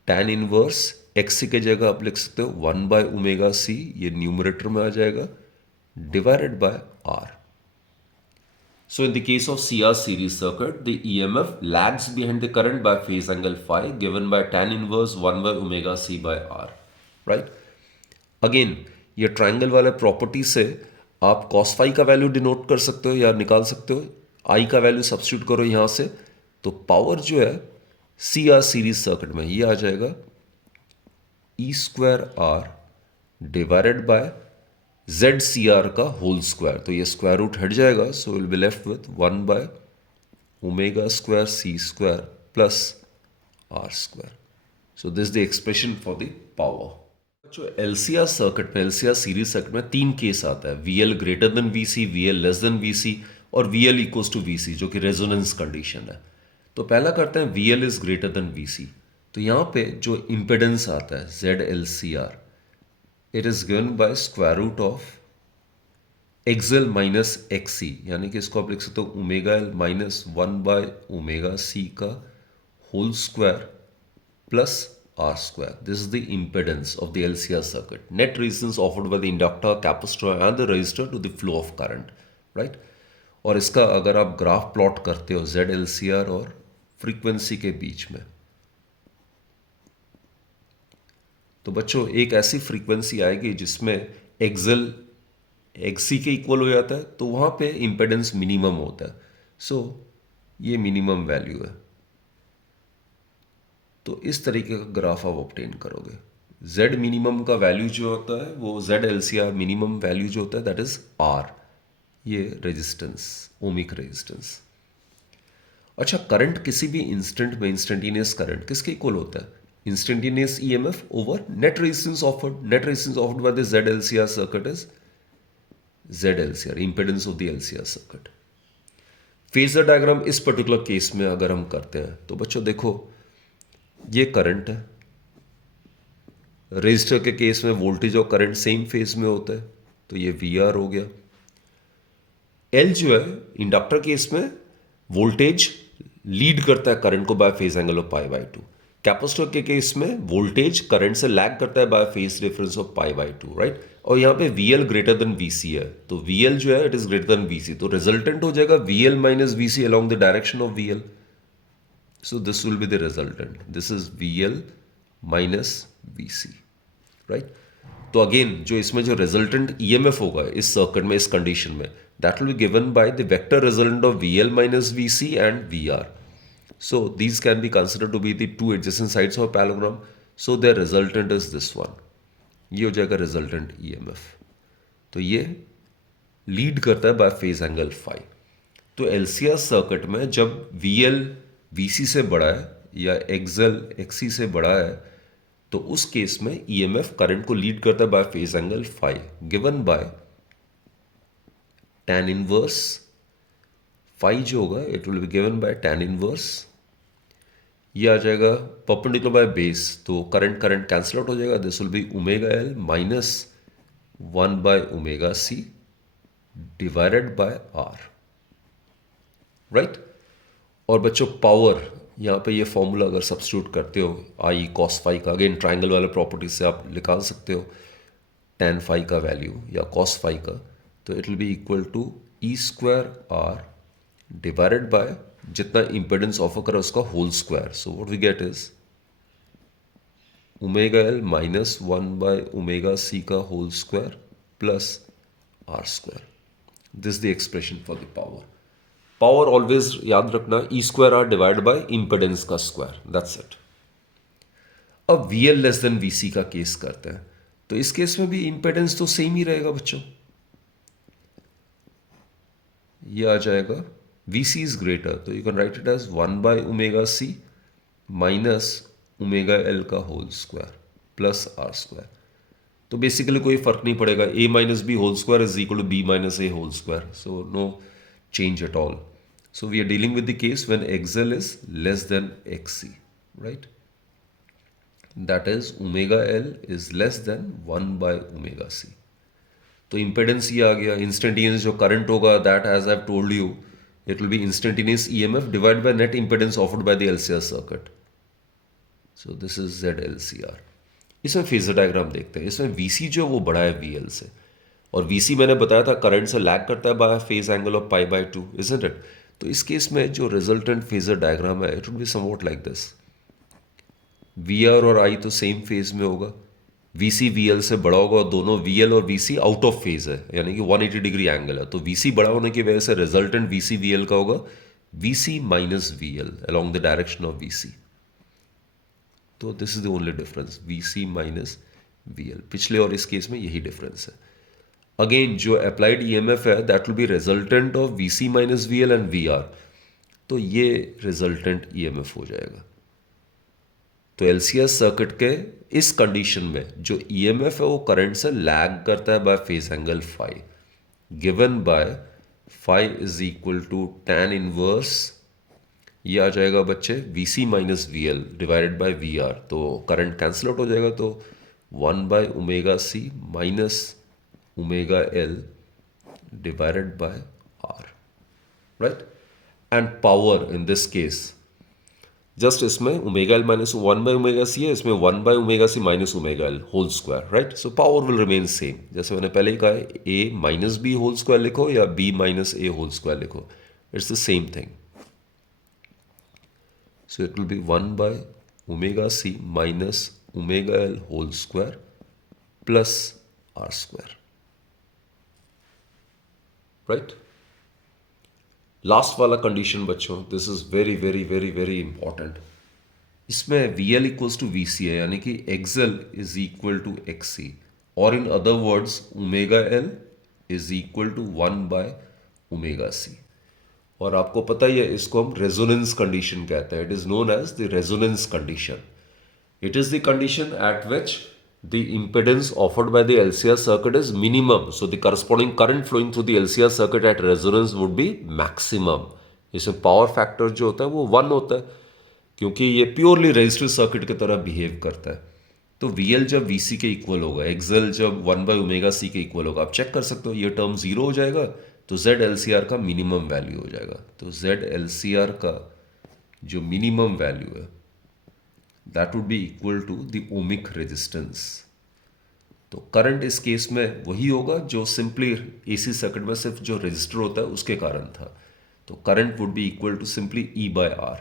tan इनवर्स XC के जगह आप लिख सकते हो 1 बाय ओमेगा C, ये न्यूमरेटर में आ जाएगा, divided by R. So in the case of CR series circuit, the EMF lags behind the current by phase angle phi given by tan inverse 1 by omega C by R. Right? Again, ये triangle वाले property से आप cos phi का value denote कर सकते हो या निकाल सकते हो। I का वैल्यू सब्स्टिट्यूट करो यहाँ से, तो पावर जो है CR सीरीज सर्किट में ये आ जाएगा E square R divided by Z C R का होल स्क्वायर। तो ये स्क्वायर रूट हट जाएगा, so will be left with 1 by omega square C square plus R square. So this the expression for the power. जो LCR circuit में, LCR series circuit में तीन case आता है, V L greater than V C, V L less than V C और V L equals to V C, जो कि resonance condition है। तो पहला करते हैं V L is greater than V C. तो यहाँ पे जो इम्पेडेंस आता है Z L C R, it is given by square root of XL minus XC, यानी कि इसको आप लिख सकते हो omega L minus 1 by omega C का whole square plus R square. This is the impedance of the LCR circuit. Net resistance offered by the inductor, capacitor and the resistor to the flow of current, right? और इसका अगर आप graph plot करते हो ZLCR और frequency के बीच में, तो बच्चों एक ऐसी फ्रीक्वेंसी आएगी जिसमें एक्सएल एक्सी के इक्वल हो जाता है, तो वहाँ पे इम्पेडेंस मिनिमम होता है। सो ये मिनिमम वैल्यू है। तो इस तरीके का ग्राफ आप ऑब्टेन करोगे। जेड मिनिमम का वैल्यू जो होता है वो Z L C R minimum value जो होता है दैट इज आर, ये रेजिस्टेंस, ओमिक रेजिस्टेंस। अच्छा, करंट किसी भी इंस्टेंट में, इंस्टेंटेनियस करंट किसके इक्वल होता है? Instantaneous EMF over net resistance offered. Net resistance offered by the Z L C R circuit is ZLCR, impedance of the LCR circuit. Phasor diagram इस particular case में अगर हम करते हैं तो बच्चों देखो ये करंट है, रेजिस्टर के केस में वोल्टेज और करंट सेम फेज में होता है, तो ये VR हो गया। L जो है इंडक्टर केस में वोल्टेज लीड करता है करंट को bye phase angle of pi by 2। Capacitor के केस में वोल्टेज करंट से लैग करता है by phase difference of pi by 2, right? और यहाँ पे VL ग्रेटर देन VC है, तो VL जो है it is greater then VC, तो रिजल्टेंट हो जाएगा VL minus VC along the direction of VL। So this will be the resultant, this is VL minus VC, right? तो again जो इसमें जो रिजल्टेंट EMF होगा इस सर्किट में, इस कंडीशन में, that will be given by the vector resultant of VL minus VC and VR. So these can be considered to be the two adjacent sides of a parallelogram. So their resultant is this one. ये हो जाएगा resultant EMF। तो ये lead करता है by phase angle phi. तो LCR circuit में जब VL VC से बड़ा है या XL XC से बड़ा है, तो उस केस में EMF करंट को लीड करता है by phase angle phi, given by tan inverse phi जो होगा it will be given by tan inverse, ये आ जाएगा परपेंडिकुलर बाय बेस, तो करंट करंट कैंसिल आउट हो जाएगा, this will be omega L minus 1 by omega C divided by R, right? और बच्चों पावर, यहाँ पे ये फॉर्मूला अगर सब्स्टिट्यूट करते हो आई कॉस फाई का, अगेन ट्राइंगल वाले प्रॉपर्टी से आप निकाल सकते हो tan फाई का वैल्यू या कॉस फाई का, तो it will be equal to E square R divided by जितना इंपेडेंस ऑफर करा उसका whole square. So what we get is omega L minus 1 by omega C का whole square plus R square. This the expression for the power. Power always याद रखना E square R divide by impedance का square, that's it. अब V L less than V C का case करते हैं, तो इस केस में भी इम्पेडेंस तो सेम ही रहेगा बच्चों। ये आ जाएगा वी सी इज ग्रेटर, तो you can write it as 1/ωc minus omega L का whole square plus R square. तो बेसिकली कोई फर्क नहीं पड़ेगा, a minus B whole square is equal to B minus A whole square, so no change at all. So we are dealing with the case when XL is less than XC, right? That is omega L is less than 1/ωc. तो impedance ये आ गया, instantaneous जो current होगा that as I've told you it will be instantaneous EMF divided by net impedance offered by the LCR circuit. So this is ZLCR. इसमें phasor diagram देखते हैं। इसमें VC जो है वो बड़ा है VL से, और VC मैंने बताया था करंट से लैग करता है by phase angle of π/2, isn't it? तो इस केस में जो रिजल्टेंट फेजर डायग्राम है it will be somewhat like this. VR और I तो सेम फेज में होगा, VC VL से बड़ा होगा, और दोनों VL और VC आउट ऑफ फेज है, यानी कि 180 डिग्री एंगल है। तो VC बड़ा होने की वजह से रिजल्टेंट VC VL का होगा VC minus VL along the direction of VC। तो this is the only difference, VC minus VL। पिछले और इस केस में यही डिफरेंस है। अगेन जो अप्लाइड EMF है that will B resultant of VC minus VL and VR, तो ये रिजल्टेंट EMF हो जाएगा। तो LCR सर्किट के इस कंडीशन में जो EMF है वो करंट से लैग करता है by phase angle φ, given by φ is equal to tan inverse, ये आ जाएगा बच्चे VC minus VL divided by VR, तो करंट कैंसिल आउट हो जाएगा, तो 1/ωc minus omega L divided by R, right? And power in this case, just इसमें omega L minus 1/ωc है, इसमें 1/ωc minus omega L whole square, right? So power will remain same, जैसे मैंने पहले ही कहा है, A minus B whole square लिखो या B minus A whole square लिखो, it's the same thing. So it will be 1/ωc minus omega L whole square plus R square. Right? Last वाला condition बच्चों, this is very very very very important. इसमें VL equals to VC है, यानी कि XL is equal to XC, और in other words omega L is equal to 1/ωc। और आपको पता ही है इसको हम रेजोनेंस कंडीशन कहते हैं, it is known as the resonance condition. It is the condition at which the impedance offered by the LCR circuit is minimum. So the corresponding current flowing through the LCR circuit at resonance would be maximum. इसमें power factor जो होता है वो 1 होता है, क्योंकि ये purely resistive circuit की तरह बिहेव करता है। तो VL जब VC के इक्वल होगा, XL जब 1/ωc के इक्वल होगा, आप चेक कर सकते हो, ये टर्म 0 हो जाएगा, तो ZLCR का मिनिमम वैल्यू हो जाएगा। तो ZLCR का जो मिनिमम वैल्यू है that would be equal to the ohmic resistance। तो करंट इस केस में वही होगा जो सिंपली AC सर्किट में सिर्फ जो रेजिस्टर होता है उसके कारण था। तो current would be equal to simply E/R।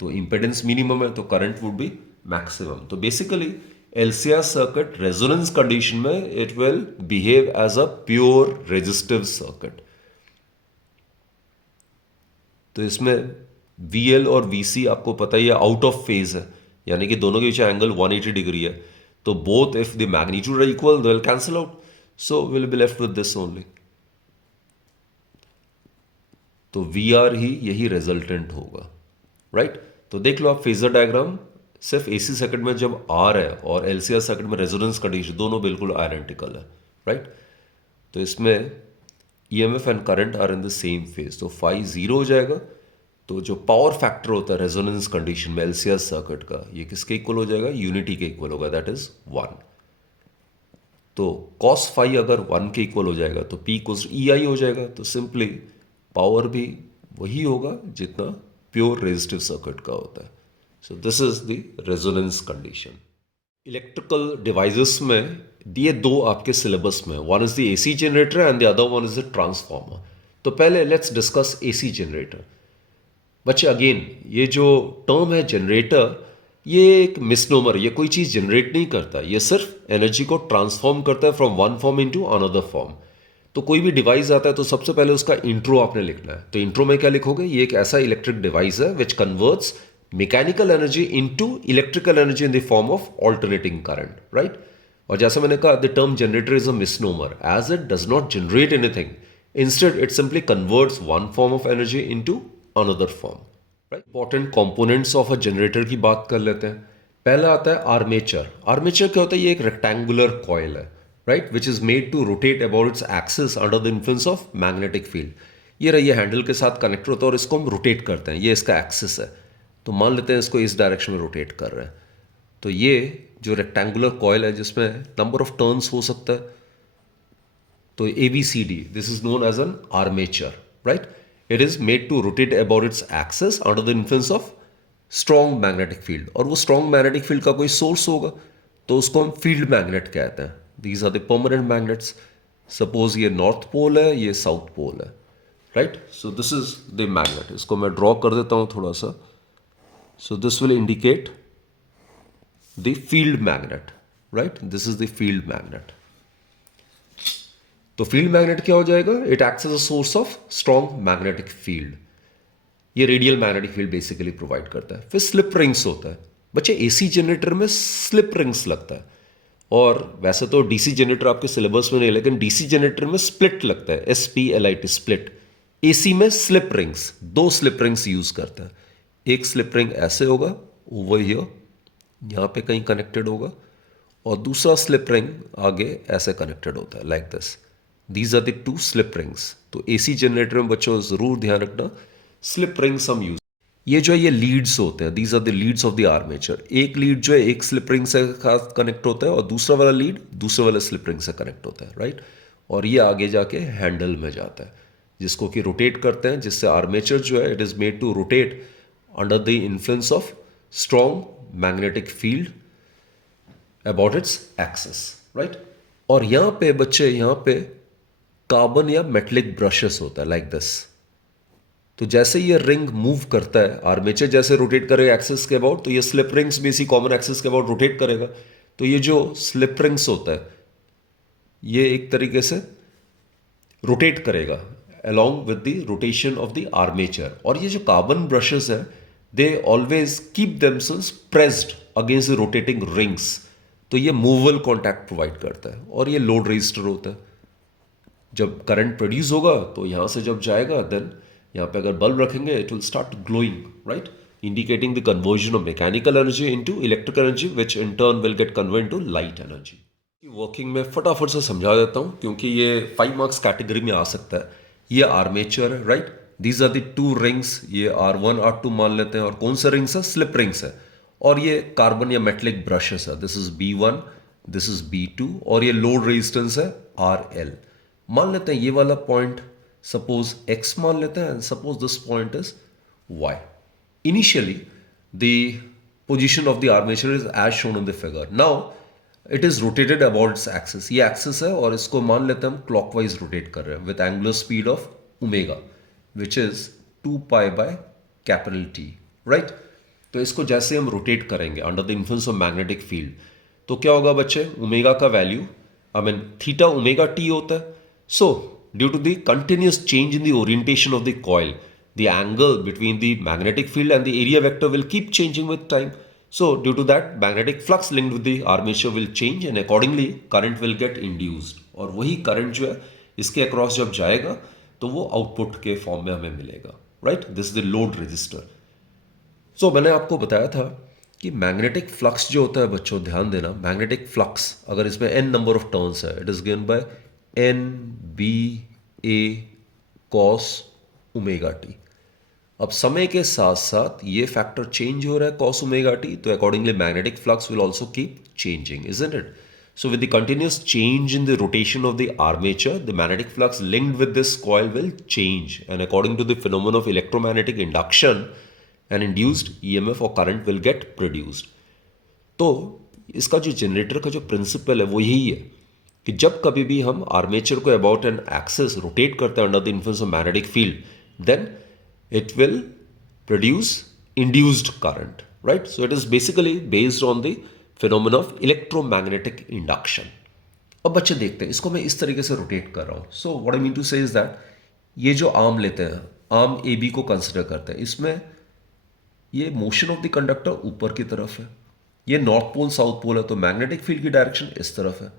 तो इंपेडेंस मिनिमम है तो करंट वुड बी मैक्सिमम। तो basically LCR circuit resonance condition में it will behave as a pure resistive circuit. तो इसमें VL और VC आपको पता ही है आउट ऑफ फेज है, यानी कि दोनों के बीच एंगल 180 डिग्री है। तो both if the magnitude are equal they will cancel out, so will be left with this only. तो VR ही यही रिजल्टेंट होगा, राइट? तो देख लो आप फेजर डायग्राम, सिर्फ AC सर्किट में जब R है और LCR सर्किट में रेजोनेंस कंडीशन दोनों बिल्कुल आइडेंटिकल है, राइट? तो इसमें EMF and current are in the same phase, तो φ 0 हो जाएगा। तो जो पावर फैक्टर होता है रेजोनेंस कंडीशन में LCR सर्किट का, ये किसके इक्वल हो जाएगा? यूनिटी के इक्वल होगा, दैट इज 1। तो cos φ अगर 1 के इक्वल हो जाएगा तो P इक्वल्स EI हो जाएगा। तो सिंपली पावर भी वही होगा जितना प्योर रेजिस्टिव सर्किट का होता है। सो this is the resonance condition. Electrical devices में दिए दो आपके सिलेबस में, one is the AC generator and the other one is the transformer. तो पहले लेट्स डिस्कस AC जनरेटर। बच्चे अगेन ये जो टर्म है जनरेटर, ये एक मिसनोमर, ये कोई चीज़ जनरेट नहीं करता, ये सिर्फ एनर्जी को ट्रांसफॉर्म करता है from one form into another form. तो कोई भी डिवाइस आता है तो सबसे पहले उसका इंट्रो आपने लिखना है। तो इंट्रो में क्या लिखोगे? ये एक ऐसा इलेक्ट्रिक डिवाइस है which converts mechanical energy into electrical energy in the form of alternating current, right. और जैसा मैंने कहा, the term generator is a misnomer as it does not generate anything, instead it simply converts one form of energy into another form, right. Important components of a generator की बात कर लेते हैं। पहला आता है आर्मेचर। आर्मेचर क्या होता है? ये एक रेक्टेंगुलर कॉइल है, right, which is made to rotate about its axis under the influence of magnetic field. ये रही, ये हैंडल के साथ कनेक्ट होता है और इसको हम रोटेट करते हैं, ये इसका एक्सिस है। तो मान लेते हैं इसको इस डायरेक्शन में रोटेट कर रहे हैं, तो ये जो रेक्टेंगुलर कॉइल है जिसमें नंबर ऑफ टर्न्स हो सकता है, तो ABCD, this is known as an armature, right. It is made to rotate about its axis under the influence of strong magnetic field. और वो स्ट्रॉन्ग मैग्नेटिक फील्ड का कोई सोर्स होगा तो उसको हम फील्ड मैग्नेट कहते हैं। These are the permanent magnets. Suppose ये नॉर्थ पोल है, ये साउथ पोल है, right. So this is the magnet. इसको मैं ड्रॉ कर देता हूं थोड़ा सा। So this will indicate the field magnet, right. This is the field magnet. तो फील्ड मैग्नेट क्या हो जाएगा? It acts as a source of strong magnetic field. ये radial magnetic field basically provide करता है। फिर स्लिप रिंग्स होता है। बच्चे एसी जनरेटर में स्लिप रिंग्स लगता है, और वैसे तो डीसी जनरेटर आपके सिलेबस में नहीं, लेकिन डीसी जनरेटर में स्प्लिट लगता है, SPLIT, स्प्लिट। एसी में slip rings, 2 slip rings use करता है। एक स्लिप रिंग ऐसे होगा, ओवर हियर, यहाँ पे कहीं कनेक्टेड होगा, और दूसरा स्लिप रिंग आगे ऐसे कनेक्टेड होता है, like this. These are the 2 slip rings. तो एसी जनरेटर में बच्चों जरूर ध्यान रखना, स्लिप रिंग्स हम यूज। ये जो है ये लीड्स होते हैं, these are the leads of the armature. एक लीड जो है एक स्लिप रिंग से कनेक्ट होता है, और दूसरा वाला लीड दूसरे वाले स्लिप रिंग से कनेक्ट होता है, राइट। और ये आगे जाके हैंडल में जाता है, जिसको कि रोटेट करते हैं, जिससे आर्मेचर जो है it is made to rotate under the influence of strong magnetic field about its axis, right. और यहां पे बच्चे, यहां पे कार्बन या मेटलिक ब्रशेस होता है, लाइक दिस। तो जैसे ये रिंग मूव करता है, आर्मेचर जैसे रोटेट करेगा एक्सिस के अबाउट, तो ये स्लिप रिंग्स भी इसी कॉमन एक्सिस के अबाउट रोटेट करेगा। तो ये जो स्लिप रिंग्स होता है, ये एक तरीके से रोटेट करेगा along with the rotation of the armature। और ये जो कार्बन ब्रशेस है, they always keep themselves pressed against the rotating rings। तो ये मूवेबल कॉन्टैक्ट प्रोवाइड करता है, और ये लोड रजिस्टर होता है। जब करंट प्रोड्यूस होगा तो यहां से जब जाएगा, देन यहाँ पे अगर बल्ब रखेंगे, it will start glowing, right, indicating the conversion of mechanical energy into electrical energy, which in turn will get convert to light energy. Working में फटाफट से समझा देता हूँ, क्योंकि ये 5 मार्क्स कैटेगरी में आ सकता है। ये आर्मेचर है, right. These are the 2 rings, ये R1 R2 मान लेते हैं। और कौन सा रिंग्स है? स्लिप रिंग्स है। और ये कार्बन या मेटलिक ब्रशेस है, this is B1, this is B2, और ये लोड रेजिस्टेंस है RL। मान लेते हैं ये वाला पॉइंट suppose x मान लेते हैं, and suppose this point is y। Initially, the position of the armature is as shown in the figure. Now, it is rotated about its axis। ये axis है, और इसको मान लेते हैं हम clockwise rotate कर रहे हैं with angular speed of omega, which is 2 pi by capital T, right? तो इसको जैसे हम रोटेट करेंगे under the influence of magnetic field, तो क्या होगा बच्चे? ओमेगा का value, I mean theta omega T होता है। सो due to the continuous change in the orientation of the coil, the angle between the magnetic field and the area vector will keep changing with time। So due to that, magnetic flux linked with the armature will change, and accordingly current will get induced। और वही current जो है इसके across जब जाएगा तो वो output के फॉर्म में हमें मिलेगा, right. This is the load resistor. So मैंने आपको बताया था कि मैग्नेटिक फ्लक्स जो होता है बच्चों, ध्यान देना, मैग्नेटिक फ्लक्स अगर इसमें n नंबर ऑफ टर्न्स है, it is given bye NBA cos omega T. अब समय के साथ साथ ये फैक्टर चेंज हो रहा है cos ओमेगा टी, तो accordingly magnetic flux will also keep changing, isn't it? So with the continuous change in the rotation of the armature, the magnetic flux linked with this coil will change, and according to the phenomenon of electromagnetic induction, an induced EMF or current will get produced। तो इसका जो generator का जो principal है वो यही है कि जब कभी भी हम आर्मेचर को अबाउट एन एक्सिस रोटेट करते हैं under the influence of magnetic field, then it will produce induced current, right. So it is basically based on the phenomena of electromagnetic induction. अब बच्चे देखते हैं, इसको मैं इस तरीके से रोटेट कर रहा हूं। So what I mean to say is that ये जो आर्म लेते हैं, आर्म AB को कंसिडर करते हैं, इसमें ये मोशन ऑफ द कंडक्टर ऊपर की तरफ है, ये नॉर्थ पोल साउथ पोल है, तो मैग्नेटिक फील्ड की डायरेक्शन इस तरफ है,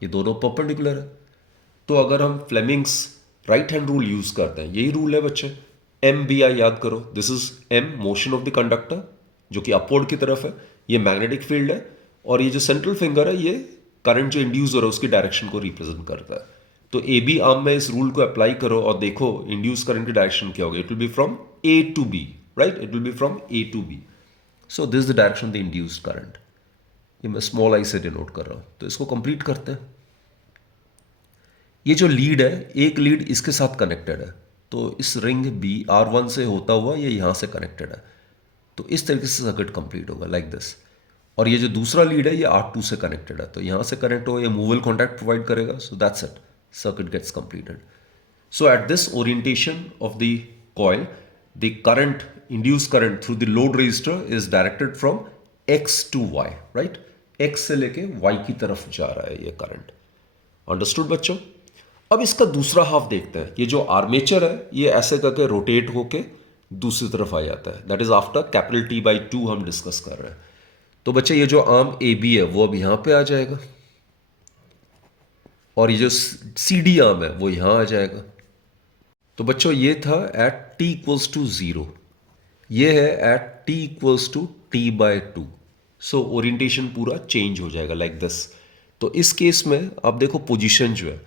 ये दोनों परपेंडिकुलर है। तो अगर हम Fleming's right hand rule use करते हैं, यही रूल है बच्चे, एम बी आई याद करो, this is um motion of the conductor जो कि अपवर्ड की तरफ है, ये मैग्नेटिक फील्ड है, और ये जो सेंट्रल फिंगर है ये करंट जो इंड्यूस हो रहा है उसकी डायरेक्शन को रिप्रेजेंट करता है। तो ए बी आर्म में इस रूल को अप्लाई करो और देखो इंड्यूस करंट की डायरेक्शन क्या होगी, it will be from A to B, right, it will be from A to B. So this the direction of the induced current, ये मैं स्मॉल आई से डिनोट कर रहा हूं। तो इसको कंप्लीट करते हैं। ये जो लीड है, एक लीड इसके साथ कनेक्टेड है, तो इस रिंग बी R1 से होता हुआ ये यहां से कनेक्टेड है, तो इस तरीके से सर्किट कंप्लीट होगा लाइक दिस। और ये जो दूसरा लीड है ये R2 से कनेक्टेड है, तो यहां से कनेक्ट हो, ये मूवल कॉन्टैक्ट प्रोवाइड करेगा, so that's it, circuit gets completed. So at this orientation of the coil, the current, induce current through the load resistor is directed from X to Y, right, X से लेके Y की तरफ जा रहा है ये current. Understood बच्चों? अब इसका दूसरा हाफ देखते हैं। ये जो आर्मेचर है ये ऐसे करके रोटेट होके दूसरी तरफ आ जाता है, that is after capital T/2 हम डिस्कस कर रहे हैं। तो बच्चे ये जो आर्म ए बी है वो अब यहां पे आ जाएगा, और ये जो सी डी आर्म है वो यहां आ जाएगा। तो बच्चों ये था एट t इक्वल्स टू 0, ये है at t equals to T/2। So orientation पूरा चेंज हो जाएगा लाइक दिस। तो इस केस में अब देखो पोजीशन जो है,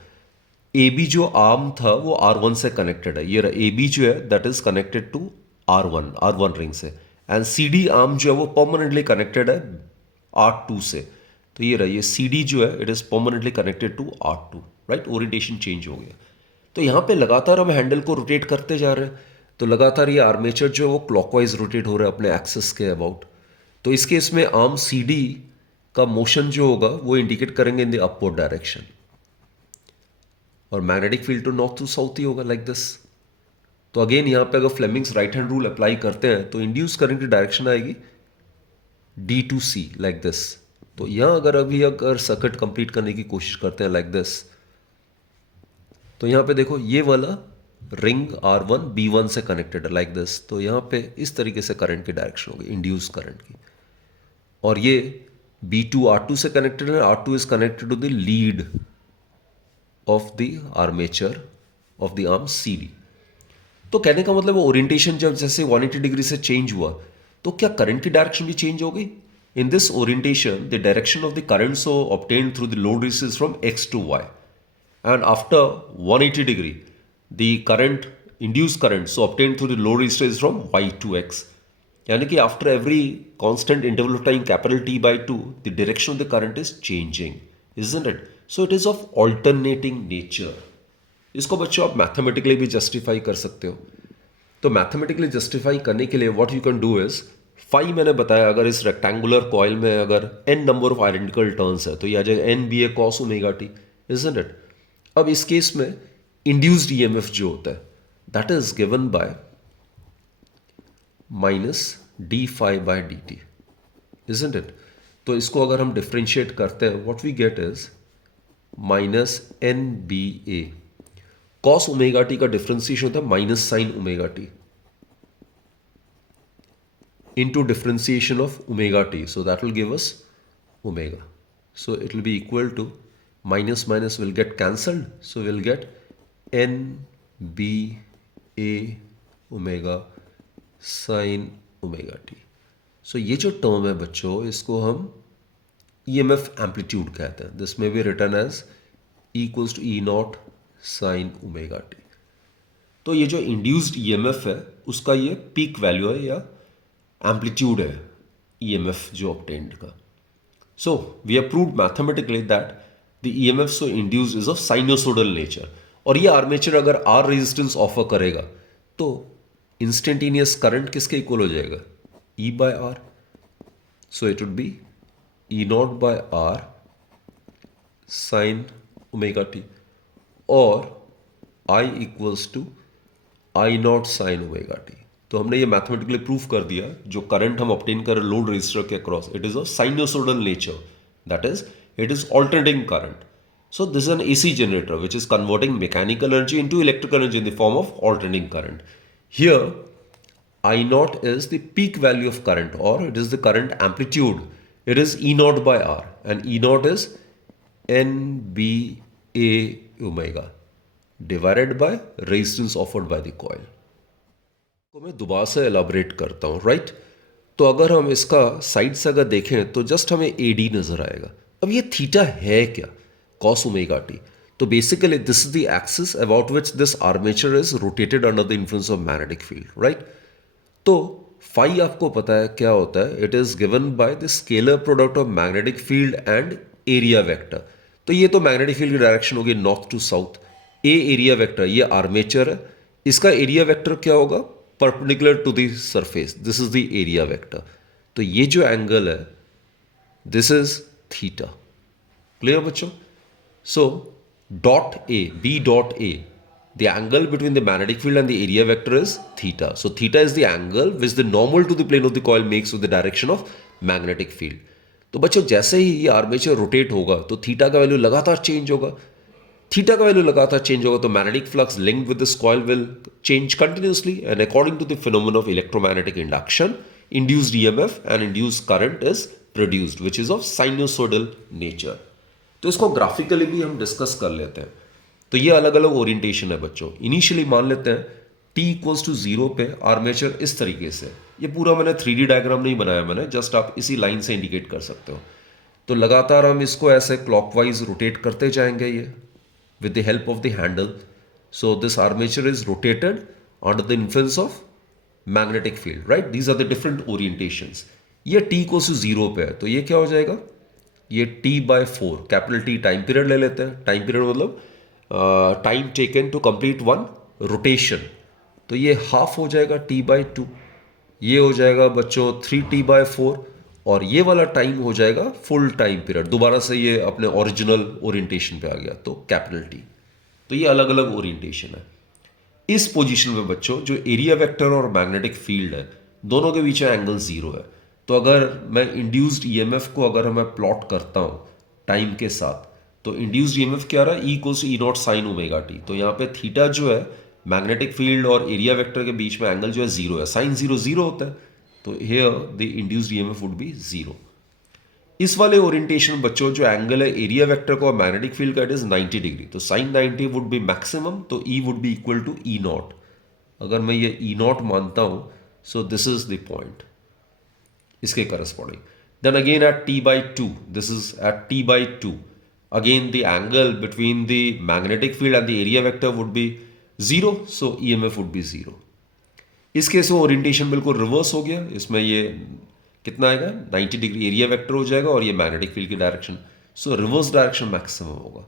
ए बी जो आर्म था वो R1 से कनेक्टेड है, ये ए बी जो है that is connected to R1 ring से, एंड सी डी आर्म जो है वो परमानेंटली कनेक्टेड है R2 से। तो ये रहा, ये सी डी जो है it is permanently connected to R2, right, orientation change हो गया। तो यहाँ पे लगातार हम हैंडल को रोटेट करते जा रहे हैं, तो लगातार ये आर्मेचर जो है वो क्लॉकवाइज रोटेट हो रहा है अपने एक्सेस के अबाउट। तो इस केस में आर्म सी डी का मोशन जो होगा वो इंडिकेट करेंगे इन द अपवर्ड डायरेक्शन, और magnetic field to north to south ही होगा लाइक दिस। तो अगेन यहाँ पे अगर Fleming's right hand rule apply करते हैं तो इंड्यूस करंट की डायरेक्शन आएगी D to C like this. तो यहाँ अगर सर्किट कंप्लीट करने की कोशिश करते हैं लाइक दिस, तो यहाँ पे देखो ये वाला रिंग R1 B1 से कनेक्टेड है लाइक दिस, तो यहाँ पे इस तरीके से करंट की डायरेक्शन होगी इंड्यूस करंट की, और ये B2 R2 से कनेक्टेड है, R2 is connected to the lead of the armature of the arm C D. तो कहने का मतलब ओरिएंटेशन जब जैसे 180 डिग्री से चेंज हुआ तो क्या करंट की डायरेक्शन भी चेंज हो गई? In this orientation the direction of the current so obtained through the load resistance from X to Y, and after 180 degree the current induced current so obtained through the load resistance is from Y to X, यानी कि after every constant interval of time capital T/2 the direction of the current is changing, isn't it? So it is of alternating nature. इसको बच्चों आप mathematically भी justify कर सकते हो। तो मैथमेटिकली जस्टिफाई करने के लिए what you can do is, phi मैंने बताया अगर इस रेक्टेंगुलर कॉइल में अगर n number of identical turns है तो ये आ जाएगा n B A cos omega t, isn't it? अब इस केस में इंड्यूस्ड ईएमएफ जो होता है that is given by minus d phi by D t, isn't it? तो इसको अगर हम डिफ्रेंशिएट करते हैं what we get is minus N B A cos omega t का डिफ्रेंसिएशन होता है minus sine omega t into differentiation of omega t, so that will give us omega, so it will be equal to minus minus will get cancelled, so we'll get n b a omega sin omega t। so ये जो term है बच्चों इसको हम EMF amplitude कहते हैं, this में भी written as equals to E naught sine omega t. तो ये जो इंड्यूस्ड EMF है उसका ये पीक वैल्यू है या एम्पलीट्यूड है EMF जो ऑब्टेन्ड का। So we have proved mathematically that the EMF so induced is of sinusoidal nature, और ये आर्मेचर अगर R रेजिस्टेंस ऑफर करेगा तो इंस्टेंटेनियस करंट किसके इक्वल हो जाएगा, E by R, so it would be E naught by R sine omega T, और I equals to I naught sine omega t. तो हमने ये मैथमेटिकली प्रूफ कर दिया जो करंट हम ऑब्टेन कर लोड रजिस्टर के across it is of sinusoidal nature, that is it is alternating current. So this is N AC generator which is converting mechanical energy into electrical energy in the form of alternating current. Here I naught is the peak value of current, or it is the current amplitude. It is E naught by R, and E naught is NBA omega divided by resistance offered by the coil. को मैं दोबारा से elaborate करता हूँ, right. तो अगर हम इसका साइड से अगर देखें तो जस्ट हमें ए डी नज़र आएगा। अब ये थीटा है क्या? Cos omega t. तो basically this is the axis about which this armature is rotated under the influence of magnetic field, right. तो फाई आपको पता है क्या होता है, it is given by the scalar product of magnetic field and area vector. तो ये तो मैग्नेटिक फील्ड की डायरेक्शन होगी north to south. A area vector, ये आर्मेचर है, इसका एरिया वेक्टर क्या होगा? Perpendicular to the surface, this is the area vector. तो ये जो एंगल है दिस इज थीटा। क्लियर बच्चों? So dot A, B dot A, the angle between the magnetic field and the area vector is theta. So theta is the angle which the normal to the plane of the coil makes with the direction of magnetic field. तो बच्चों जैसे ही ये armature rotate होगा तो theta का value लगातार change होगा। Theta का वैल्यू लगातार चेंज होगा तो magnetic flux linked with this coil will change continuously, and according to the phenomena of electromagnetic induction induced EMF and induced current is produced which is of sinusoidal nature. तो इसको graphically भी हम discuss कर लेते हैं। तो ये अलग अलग ओरिएंटेशन है बच्चों। इनिशियली मान लेते हैं t इक्वल्स टू 0 पे आर्मेचर इस तरीके से, ये पूरा मैंने 3D डायग्राम नहीं बनाया मैंने, जस्ट आप इसी लाइन से इंडिकेट कर सकते हो। तो लगातार हम इसको ऐसे क्लॉकवाइज रोटेट करते जाएंगे ये with the help of the handle. So this armature is rotated under the influence of magnetic field, right? These are the different orientations. ये t equals to 0 पे है तो ये क्या हो जाएगा? ये t by 4, capital T time period ले लेते हैं। टाइम पीरियड मतलब time taken to complete one rotation, तो ये हाफ हो जाएगा t by 2। ये हो जाएगा बच्चों 3t by 4, और ये वाला टाइम हो जाएगा फुल टाइम पीरियड। दोबारा से ये अपने ओरिजिनल ओरिएंटेशन पे आ गया तो कैपिटल टी। तो ये अलग अलग ओरिएंटेशन है। इस पोजीशन में बच्चों जो एरिया वेक्टर और मैग्नेटिक फील्ड है दोनों के बीच में एंगल 0 है। तो अगर मैं इंड्यूस्ड ईएमएफ को अगर मैं प्लॉट करता हूँ टाइम के साथ, तो इंड्यूस्ड ईएमएफ क्या रहा है? E equals to E naught sine omega t. तो यहाँ पे थीटा जो है मैग्नेटिक फील्ड और एरिया वेक्टर के बीच में एंगल जो है 0 है। साइन 0 0 होता है, तो here the induced EMF would be 0। इस वाले ओरिएंटेशन बच्चों जो एंगल है एरिया वेक्टर को मैग्नेटिक फील्ड का इट इज 90 डिग्री, तो साइन 90 वुड बी मैक्सिमम, तो E would be equal to E naught. अगर मैं ये E नॉट मानता हूं, so this is the point इसके corresponding. Then again at T by 2, this is at T by 2, again the angle between the magnetic field and the area vector would be 0, so EMF would be 0। इस case में orientation बिल्कुल reverse हो गया। इसमें ये कितना आएगा? 90 degree area vector हो जाएगा और ये मैग्नेटिक फील्ड की direction, so reverse direction maximum होगा।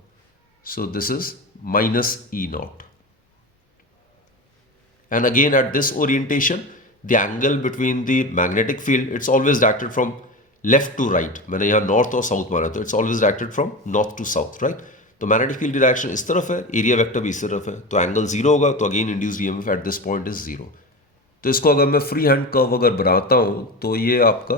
So this is minus E naught, and again at this orientation the angle between the magnetic field it's always directed from left to right. मैंने यहाँ north और south माना, तो it's always directed from north to south, right. तो magnetic field की direction इस तरफ है, एरिया वेक्टर भी इस तरफ है, तो एंगल 0 होगा। तो again induced EMF at this point is 0। तो इसको अगर मैं फ्री हैंड कर्व अगर बनाता हूं तो ये आपका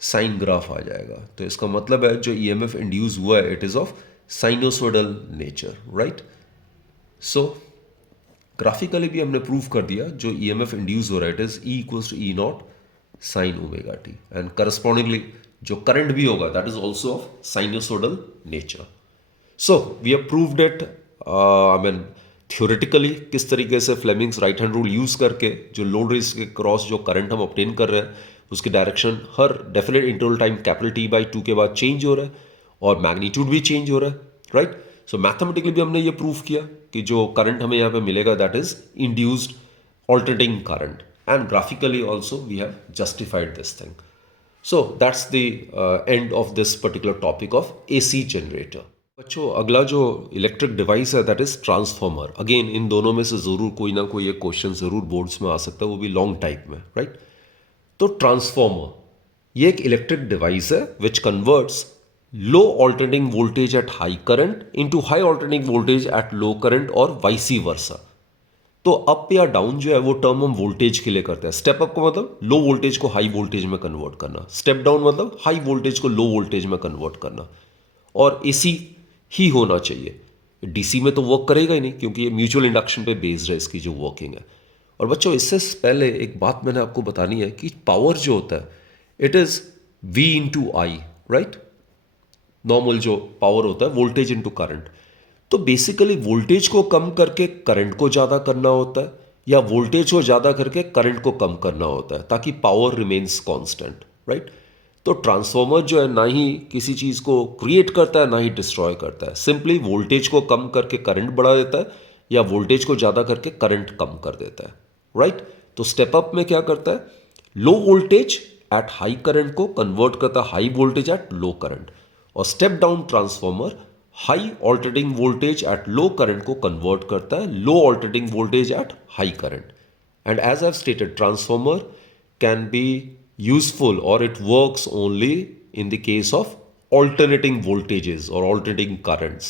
साइन ग्राफ आ जाएगा। तो इसका मतलब है जो ईएमएफ इंड्यूस हुआ है it is of sinusoidal nature, right. So graphically भी हमने प्रूव कर दिया जो ईएमएफ इंड्यूस हो रहा है it is E equals to E naught sine omega t, and correspondingly जो करंट भी होगा that is also of sinusoidal nature. So we have proved it, I mean theoretically किस तरीके से Fleming's right hand rule use करके जो load रेस के क्रॉस जो करंट हम ऑब्टेन कर रहे हैं उसकी डायरेक्शन हर definite interval time capital T by 2 के बाद चेंज हो रहा है और मैग्नीट्यूड भी चेंज हो रहा है, राइट। सो मैथमेटिकली भी हमने ये प्रूव किया कि जो करंट हमें यहाँ पे मिलेगा that is induced alternating current, and graphically also we have justified this thing. So that's the end of this particular topic of AC generator. बच्चों अगला जो इलेक्ट्रिक डिवाइस है दैट इज ट्रांसफॉर्मर। अगेन इन दोनों में से ज़रूर कोई ना कोई एक क्वेश्चन ज़रूर बोर्ड्स में आ सकता है, वो भी लॉन्ग टाइप में, राइट। तो ट्रांसफॉर्मर ये एक इलेक्ट्रिक डिवाइस है which converts low alternating voltage at high current into high alternating voltage at low current और वाइसी वर्सा। तो अप या डाउन जो है वो टर्म हम वोल्टेज के लिए करते हैं। स्टेप अप का मतलब लो वोल्टेज को हाई वोल्टेज में कन्वर्ट करना, स्टेप डाउन मतलब हाई वोल्टेज को लो वोल्टेज में कन्वर्ट करना। और AC ही होना चाहिए, DC में तो वर्क करेगा ही नहीं क्योंकि ये म्यूचुअल इंडक्शन पे बेस्ड है इसकी जो वर्किंग है। और बच्चों इससे पहले एक बात मैंने आपको बतानी है कि पावर जो होता है it is V into I, right. Normal जो पावर होता है वोल्टेज इंटू करंट। तो बेसिकली वोल्टेज को कम करके करंट को ज़्यादा करना होता है, या वोल्टेज को ज़्यादा करके करंट को कम करना होता है ताकि पावर रिमेन्स कांस्टेंट, राइट। तो ट्रांसफॉर्मर जो है ना ही किसी चीज़ को क्रिएट करता है ना ही डिस्ट्रॉय करता है, सिंपली वोल्टेज को कम करके करंट बढ़ा देता है या वोल्टेज को ज़्यादा करके करंट कम कर देता है, राइट। तो स्टेप अप में क्या करता है, low voltage at high current को कन्वर्ट करता है high voltage at low current, और step down transformer high alternating voltage at low current को कन्वर्ट करता है low alternating voltage at high current. And as I have stated, transformer can be useful और it works only in the case of alternating voltages or alternating currents,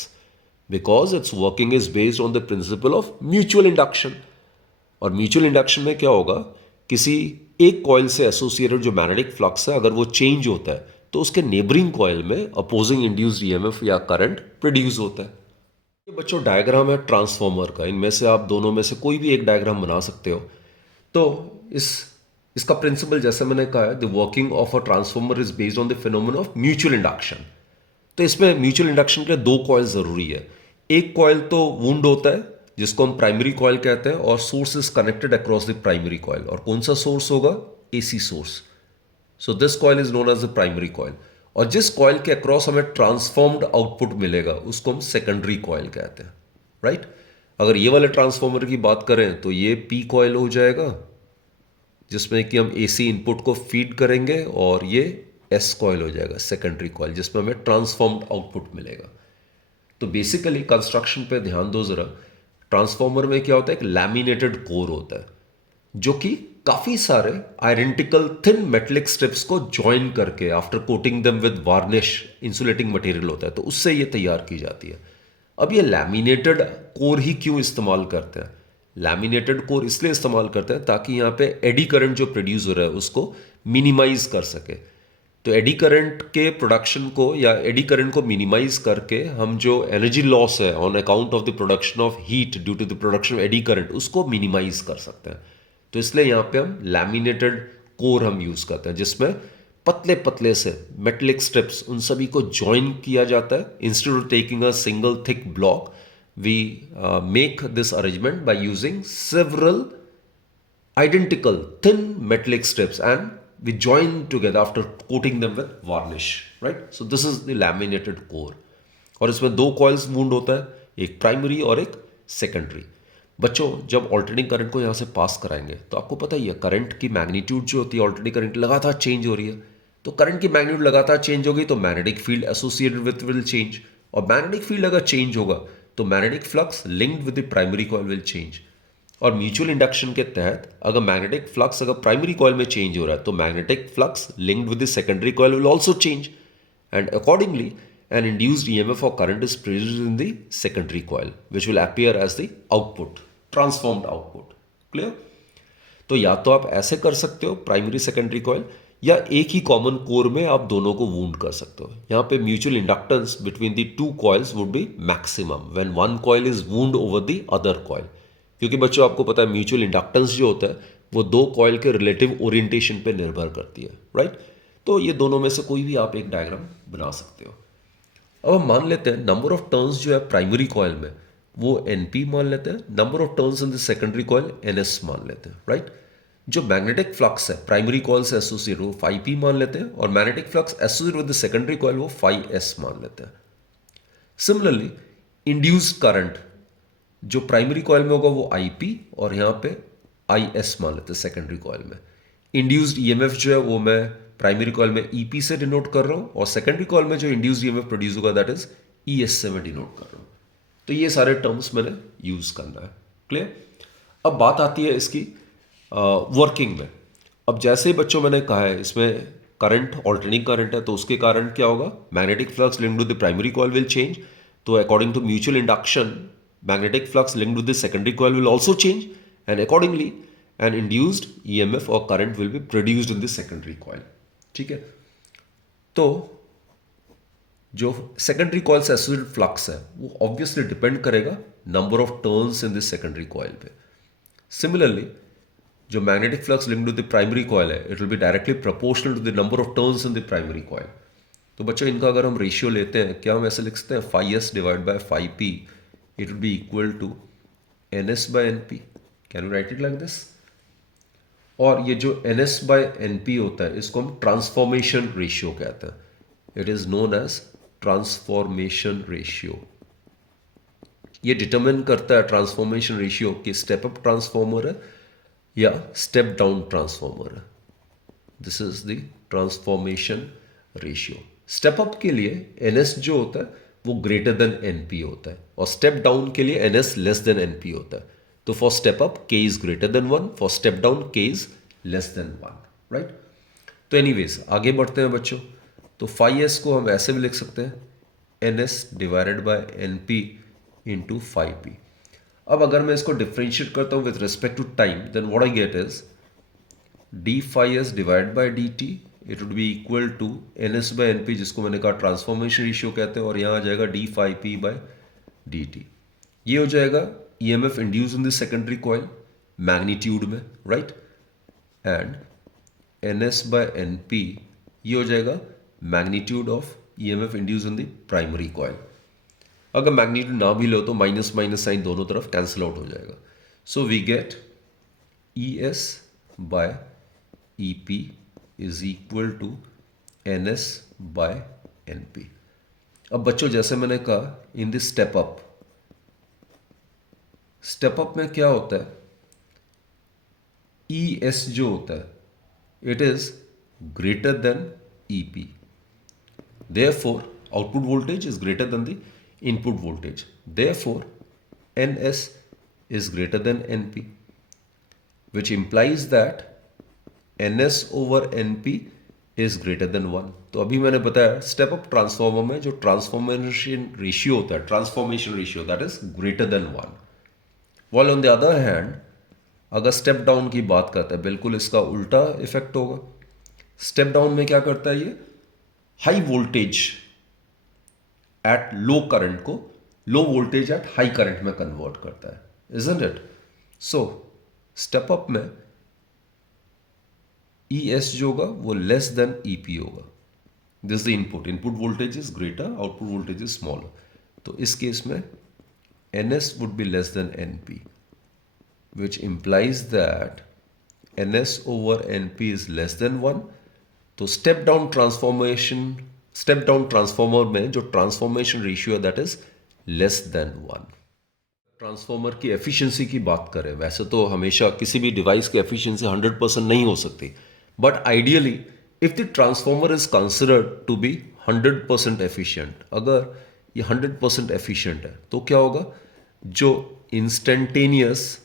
because its working is based on the principle of mutual induction। और mutual induction में क्या होगा, किसी एक coil से associated जो magnetic flux है अगर वो चेंज होता है तो उसके नेबरिंग कॉइल में अपोजिंग इंड्यूस्ड ईएमएफ या करंट प्रोड्यूस होता है। ये बच्चों डायग्राम है ट्रांसफॉर्मर का, इनमें से आप दोनों में से कोई भी एक डायग्राम बना सकते हो। तो इसका प्रिंसिपल जैसे मैंने कहा है, the working of a transformer is based on the phenomena of mutual induction. तो इसमें म्यूचुअल इंडक्शन के लिए दो कॉइल जरूरी है। एक कॉइल तो वुंड होता है जिसको हम प्राइमरी कॉइल कहते हैं, और source is connected across the primary coil. और कौन सा सोर्स होगा, AC source. So this coil is known as the primary coil. और जिस कॉइल के अक्रॉस हमें ट्रांसफॉर्म्ड आउटपुट मिलेगा उसको हम सेकेंडरी कॉइल कहते हैं, राइट। अगर ये वाले ट्रांसफॉर्मर की बात करें तो ये पी कॉइल हो जाएगा जिसमें कि हम एसी इनपुट को फीड करेंगे, और ये एस कॉइल हो जाएगा सेकेंडरी कॉइल जिसमें हमें ट्रांसफॉर्म्ड आउटपुट मिलेगा। तो बेसिकली कंस्ट्रक्शन पे ध्यान दो जरा। ट्रांसफॉर्मर में क्या होता है, एक लैमिनेटेड कोर होता है जो कि काफी सारे आइडेंटिकल थिन मेटलिक स्ट्रिप्स को ज्वाइन करके after coating them with varnish insulating material होता है, तो उससे ये तैयार की जाती है। अब ये लैमिनेटेड कोर ही क्यों इस्तेमाल करते हैं, लैमिनेटेड कोर इसलिए इस्तेमाल करते हैं ताकि यहाँ पे एडी करंट जो प्रोड्यूस हो रहा है उसको मिनिमाइज कर सके। तो एडी करंट के प्रोडक्शन को या एडी करंट को मिनिमाइज करके हम जो एनर्जी लॉस है on account of the production of heat due to the production of eddy current उसको मिनिमाइज कर सकते हैं। तो इसलिए यहाँ पे हम लैमिनेटेड कोर हम यूज करते हैं जिसमें पतले पतले से मेटलिक स्ट्रिप्स उन सभी को ज्वाइन किया जाता है। Instead of taking a single thick block we make this arrangement by using several identical thin metallic strips and we join together after coating them with varnish, right? So this is the laminated core। और इसमें दो coils wound होता है, एक primary और एक secondary. बच्चों जब ऑल्टरनेटिंग करंट को यहाँ से पास कराएंगे तो आपको पता ही है करंट की मैग्नीट्यूड जो होती है, ऑल्टरनेटिंग करंट लगातार चेंज हो रही है, तो करंट की मैग्नीट्यूड लगातार चेंज होगी तो magnetic field associated with will change, और मैग्नेटिक फील्ड अगर चेंज होगा तो magnetic flux linked with the primary coil will change. और म्यूचुअल इंडक्शन के तहत अगर मैग्नेटिक फ्लक्स अगर प्राइमरी कॉइल में चेंज हो रहा है तो magnetic flux linked with the secondary coil will also change, and accordingly an induced EMF और current is produced in the secondary coil which will appear as the output, transformed output. Clear. तो या तो आप ऐसे कर सकते हो primary secondary coil, या एक ही कॉमन कोर में आप दोनों को वूंड कर सकते हो। यहाँ पे mutual inductance between the two coils would be maximum when one coil is wound over the other coil. क्योंकि बच्चों आपको पता है म्यूचुअल इंडक्टेंस जो होता है वो दो कॉइल के रिलेटिव ओरिएंटेशन पे निर्भर करती है, राइट। तो ये दोनों में से कोई भी आप एक डायग्राम बना सकते हो। अब हम मान लेते हैं नंबर ऑफ टर्न्स जो है प्राइमरी कॉइल में वो NP मान लेते हैं, number of turns in the secondary coil NS मान लेते हैं, राइट। जो मैग्नेटिक फ्लक्स है प्राइमरी कॉइल से एसोसिएट वो 5P मान लेते हैं, और magnetic flux associate with the secondary coil वो 5S मान लेते हैं। सिमिलरली इंड्यूस्ड करंट जो प्राइमरी कॉइल में होगा वो IP, और यहाँ पे IS मान लेते हैं सेकेंडरी कॉइल में। इंड्यूस्ड ईएमएफ जो है वो मैं प्राइमरी कॉइल में EP से डिनोट कर रहा हूँ, और सेकेंडरी कॉइल में जो इंड्यूस्ड ईएमएफ प्रोड्यूस होगा दैट इज ES से मैं डिनोट कर रहा हूँ। तो ये सारे टर्म्स मैंने यूज करना है। क्लियर। अब बात आती है इसकी वर्किंग में। अब जैसे बच्चों मैंने कहा है इसमें करंट ऑल्टरनेटिंग करंट है तो उसके कारण क्या होगा, magnetic flux linked to the primary coil will change. तो according to mutual induction magnetic flux linked to the secondary coil will also change, and accordingly an induced EMF और current will be produced in the secondary coil. ठीक है। तो जो secondary coil से associated flux है वो obviously depend करेगा number of turns in this secondary coil पे। सिमिलरली जो magnetic flux linked to the primary coil है it will be directly proportional to the number of turns in the primary coil. तो बच्चों इनका अगर हम ratio लेते हैं, क्या हम ऐसे लिख सकते हैं, phi S divide by phi P it will be equal to N S by N P. Can you write it like this? और ये जो N S by N P होता है इसको हम ट्रांसफॉर्मेशन रेशियो कहते हैं। It is known as transformation ratio. ये डिटरमिन करता है ट्रांसफॉर्मेशन रेशियो कि स्टेप अप ट्रांसफॉर्मर है या स्टेप डाउन ट्रांसफॉर्मर है। This is the transformation ratio. Step up के लिए एन एस जो होता है वो ग्रेटर देन एन पी होता है और स्टेप डाउन के लिए N S less than N P होता है। तो for step up K is greater than 1, for step down K is less than 1, right. तो एनीवेज आगे बढ़ते हैं बच्चों। तो फाई एस को हम ऐसे भी लिख सकते हैं, N S divided by N P into phi P. अब अगर मैं इसको डिफ्रेंशिएट करता हूं with respect to time then what I get is D phi S divide by D T it would be equal to N S by N P, जिसको मैंने कहा transformation ratio कहते हैं, और यहाँ आ जाएगा D phi P by D T. ये हो जाएगा E M F induce in the secondary coil magnitude में, right. And N S by N P ये हो जाएगा magnitude of E M F induce in the primary coil. अगर magnitude ना भी लो तो माइनस माइनस साइन दोनों तरफ कैंसिल आउट हो जाएगा। So we get E S by E P is equal to N S by N P. अब बच्चों जैसे मैंने कहा इन दिस स्टेप अप में क्या होता है, ई एस जो होता है it is greater then E P, therefore output voltage is greater than the input voltage, therefore ns is greater than np, which implies that ns over np is greater than 1। तो अभी मैंने बताया step up transformer में जो transformation ratio होता है, transformation ratio that is greater than 1। while on the other hand अगर step down की बात करता है बिल्कुल इसका उल्टा इफेक्ट होगा। स्टेप डाउन में क्या करता है, ये high voltage at low current को low voltage at high current में कन्वर्ट करता है, isn't it? So step up में ई एस जो होगा वो लेस देन ई पी होगा। This the input voltage is greater, output voltage is smaller. तो इस केस में N S would be less than N P, which implies that N S over N P is less than 1। तो step down transformer में जो transformation ratio है that is less than 1। Transformer की efficiency की बात करें, वैसे तो हमेशा किसी भी डिवाइस की एफिशिएंसी 100% नहीं हो सकती, but ideally if the transformer is considered to be 100% efficient, अगर ये 100% एफिशिएंट है तो क्या होगा, जो इंस्टेंटेनियस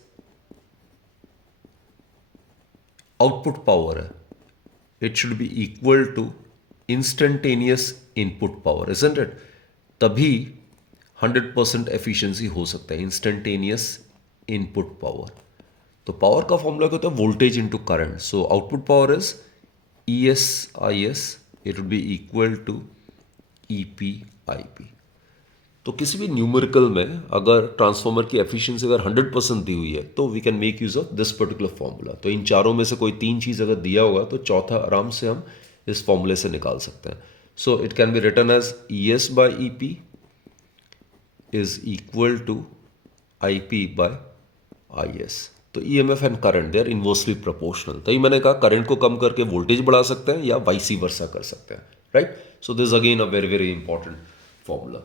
आउटपुट पावर है it should be equal to instantaneous input power, isn't it? तभी 100% efficiency हो सकता है, instantaneous input power। तो पावर का फॉर्मूला क्या होता है, voltage into current. So output power is E S I S, it would be equal to E P I P. तो किसी भी न्यूमेरिकल में अगर ट्रांसफॉर्मर की एफिशिएंसी अगर 100% दी हुई है तो we can make use of this particular formula. तो इन चारों में से कोई तीन चीज़ अगर दिया होगा तो चौथा आराम से हम इस फॉर्मूले से निकाल सकते हैं। So it can be written as E S by E P is equal to I P by I S. तो E M F and current they are inversely proportional. तो ये मैंने कहा करंट को कम करके वोल्टेज बढ़ा सकते हैं या वाइसी वर्सा कर सकते हैं, right. So this again a very very important formula.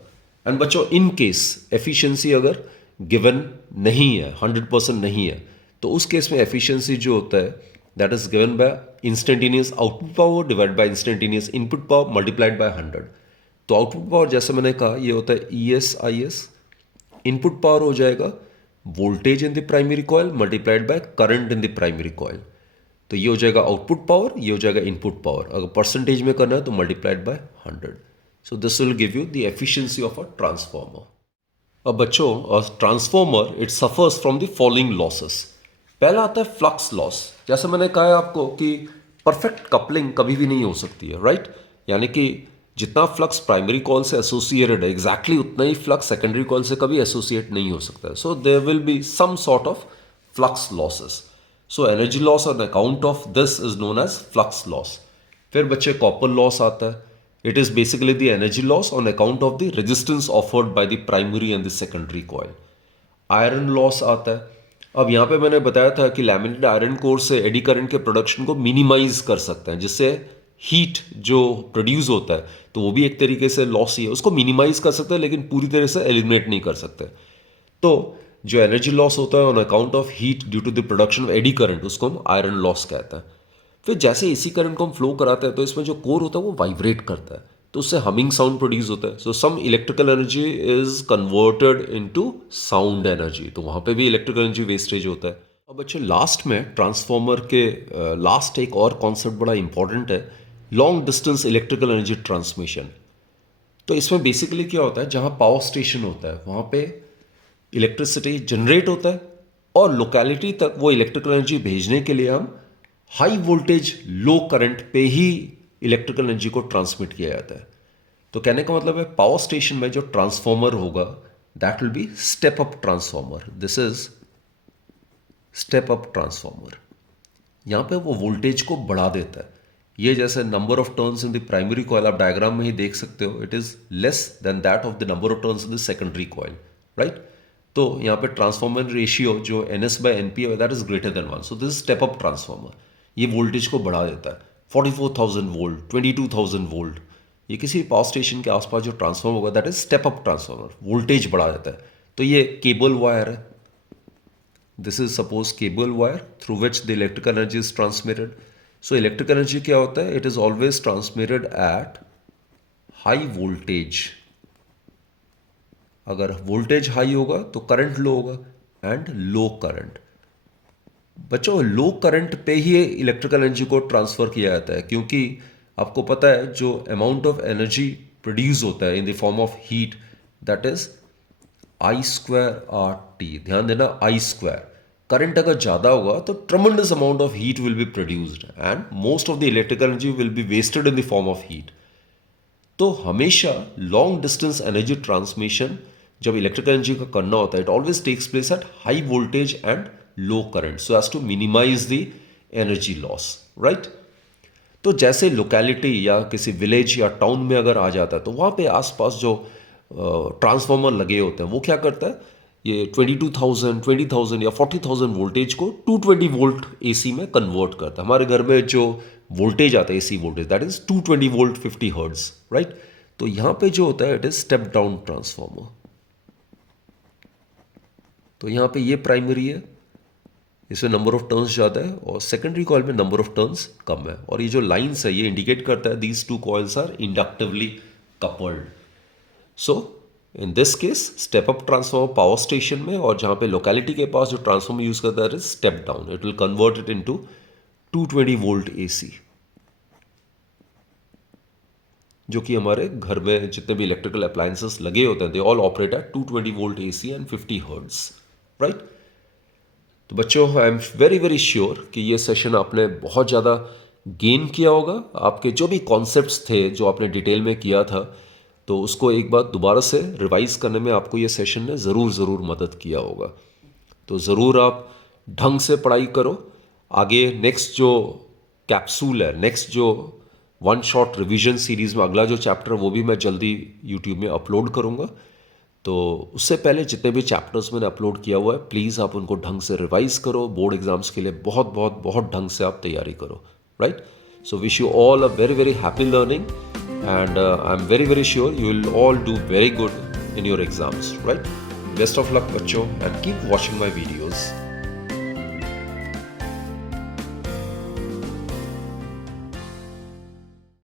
And बच्चों इन केस एफिशिएंसी अगर गिवन नहीं है, 100% नहीं है, तो उस केस में एफिशिएंसी जो होता है that is given bye instantaneous output power divide by instantaneous input power multiplied bye 100। तो आउटपुट पावर जैसे मैंने कहा ये होता है ई S I S, input power हो जाएगा voltage in the primary coil multiplied by current in the primary coil. तो ये हो जाएगा आउटपुट पावर, ये हो जाएगा इनपुट पावर। अगर परसेंटेज में करना है तो multiplied by 100। So this will give you the efficiency of a transformer. अब बच्चों transformer it suffers from the following losses. पहला आता है फ्लक्स लॉस। जैसे मैंने कहा है आपको कि परफेक्ट कपलिंग कभी भी नहीं हो सकती है, राइट। यानी कि जितना फ्लक्स प्राइमरी कॉइल से एसोसिएटेड है एग्जैक्टली उतना ही फ्लक्स सेकेंडरी कॉइल से कभी एसोसिएट नहीं हो सकता है। So there will be some sort of flux losses. So energy loss on account of this is known as flux loss. फिर बच्चे कॉपर लॉस आता है। It is basically the energy loss on account of the resistance offered by the primary and the secondary coil. Iron loss आता है। अब यहाँ पे मैंने बताया था कि लैमिनेटेड आयरन कोर से एडी करंट के प्रोडक्शन को मिनिमाइज कर सकते हैं, जिससे हीट जो प्रोड्यूस होता है तो वो भी एक तरीके से लॉस ही है, उसको मिनिमाइज कर सकते हैं लेकिन पूरी तरह से एलिमिनेट नहीं कर सकते। तो जो एनर्जी लॉस होता है on account of heat due to the production of eddy current, उसको हम आयरन लॉस कहते हैं। फिर जैसे एसी करंट को हम फ्लो कराते हैं तो इसमें जो कोर होता है वो वाइब्रेट करता है, तो उससे हमिंग साउंड प्रोड्यूस होता है। So some electrical energy is converted into sound energy, तो वहाँ पे भी इलेक्ट्रिकल एनर्जी वेस्टेज होता है। अब बच्चे लास्ट में ट्रांसफॉर्मर के लास्ट एक और कॉन्सेप्ट बड़ा इंपॉर्टेंट है, long distance electrical energy transmission. तो इसमें बेसिकली क्या होता है, जहाँ पावर स्टेशन होता है वहाँ पे इलेक्ट्रिसिटी जनरेट होता है और लोकेलिटी तक वो इलेक्ट्रिकल एनर्जी भेजने के लिए हम हाई वोल्टेज लो करंट पे ही इलेक्ट्रिकल एनर्जी को ट्रांसमिट किया जाता है। तो कहने का मतलब है पावर स्टेशन में जो ट्रांसफॉर्मर होगा that will B step up transformer. This is step up transformer. यहाँ पे वो वोल्टेज को बढ़ा देता है। ये जैसे number of turns in the primary coil आप डायग्राम में ही देख सकते हो, it is less then that of the number of turns in the secondary coil, right. तो यहाँ पे ट्रांसफॉर्मर रेशियो जो NS by NP है that is greater than 1, so this is step up transformer. ये वोल्टेज को बढ़ा देता है 44,000 वोल्ट, 22,000 वोल्ट, ये किसी पावर स्टेशन के आसपास जो ट्रांसफॉर्मर होगा that is step up transformer, voltage बढ़ा देता है। तो ये केबल वायर है, this is suppose cable wire through which the electrical energy is transmitted. So electrical energy क्या होता है, it is always transmitted eight high voltage. अगर वोल्टेज हाई होगा तो करंट लो होगा एंड लो करंट। बच्चों लो करंट पे ही इलेक्ट्रिकल एनर्जी को ट्रांसफर किया जाता है, क्योंकि आपको पता है जो अमाउंट ऑफ एनर्जी प्रोड्यूस होता है in the form of heat that is I²RT। ध्यान देना I²। करंट अगर ज़्यादा होगा तो tremendous amount of heat will be produced and most of the electrical energy will be wasted in the form of heat. तो हमेशा long distance energy transmission जब electrical energy का करना होता है it always takes place at high voltage and low current so as to minimise the energy loss, right. तो जैसे locality या किसी विलेज या टाउन में अगर आ जाता है तो वहाँ पे आसपास जो ट्रांसफॉर्मर लगे होते हैं वो क्या करता है, ये 22,000, 20,000 या 40,000 वोल्टेज को 220 वोल्ट AC में कन्वर्ट करता है। हमारे घर में जो वोल्टेज आता है AC voltage that is 220 volt 50 hertz, right. तो यहाँ पे जो होता है it is step down transformer. तो यहाँ पे ये प्राइमरी है, इसमें नंबर ऑफ टर्न्स ज़्यादा है और सेकेंडरी कॉइल में नंबर ऑफ टर्न्स कम है। और ये जो लाइन्स है ये इंडिकेट करता है these two coils are inductively coupled. So in this case step up transformer power station में, और जहाँ पे लोकेलिटी के पास जो ट्रांसफॉर्मर यूज करता है step down, it will convert it into 220 volt AC, जो कि हमारे घर में जितने भी इलेक्ट्रिकल अप्लायंसेस लगे होते हैं they all operate at 220 volt AC and 50 hertz, right. तो बच्चों I am very very sure कि ये सेशन आपने बहुत ज़्यादा गेन किया होगा। आपके जो भी कॉन्सेप्ट्स थे जो आपने डिटेल में किया था तो उसको एक बार दोबारा से रिवाइज करने में आपको ये सेशन ने ज़रूर मदद किया होगा। तो ज़रूर आप ढंग से पढ़ाई करो। आगे नेक्स्ट जो कैप्सूल है, नेक्स्ट जो वन शॉट रिवीजन सीरीज़ में अगला जो चैप्टर है वो भी मैं जल्दी यूट्यूब में अपलोड करूँगा। तो उससे पहले जितने भी चैप्टर्स मैंने अपलोड किया हुआ है प्लीज़ आप उनको ढंग से रिवाइज करो। बोर्ड एग्जाम्स के लिए बहुत ढंग से आप तैयारी करो, right. So wish you all a very very happy learning and I'm very sure you will all do very good in your exams, right? Best of luck बच्चों and keep watching my videos.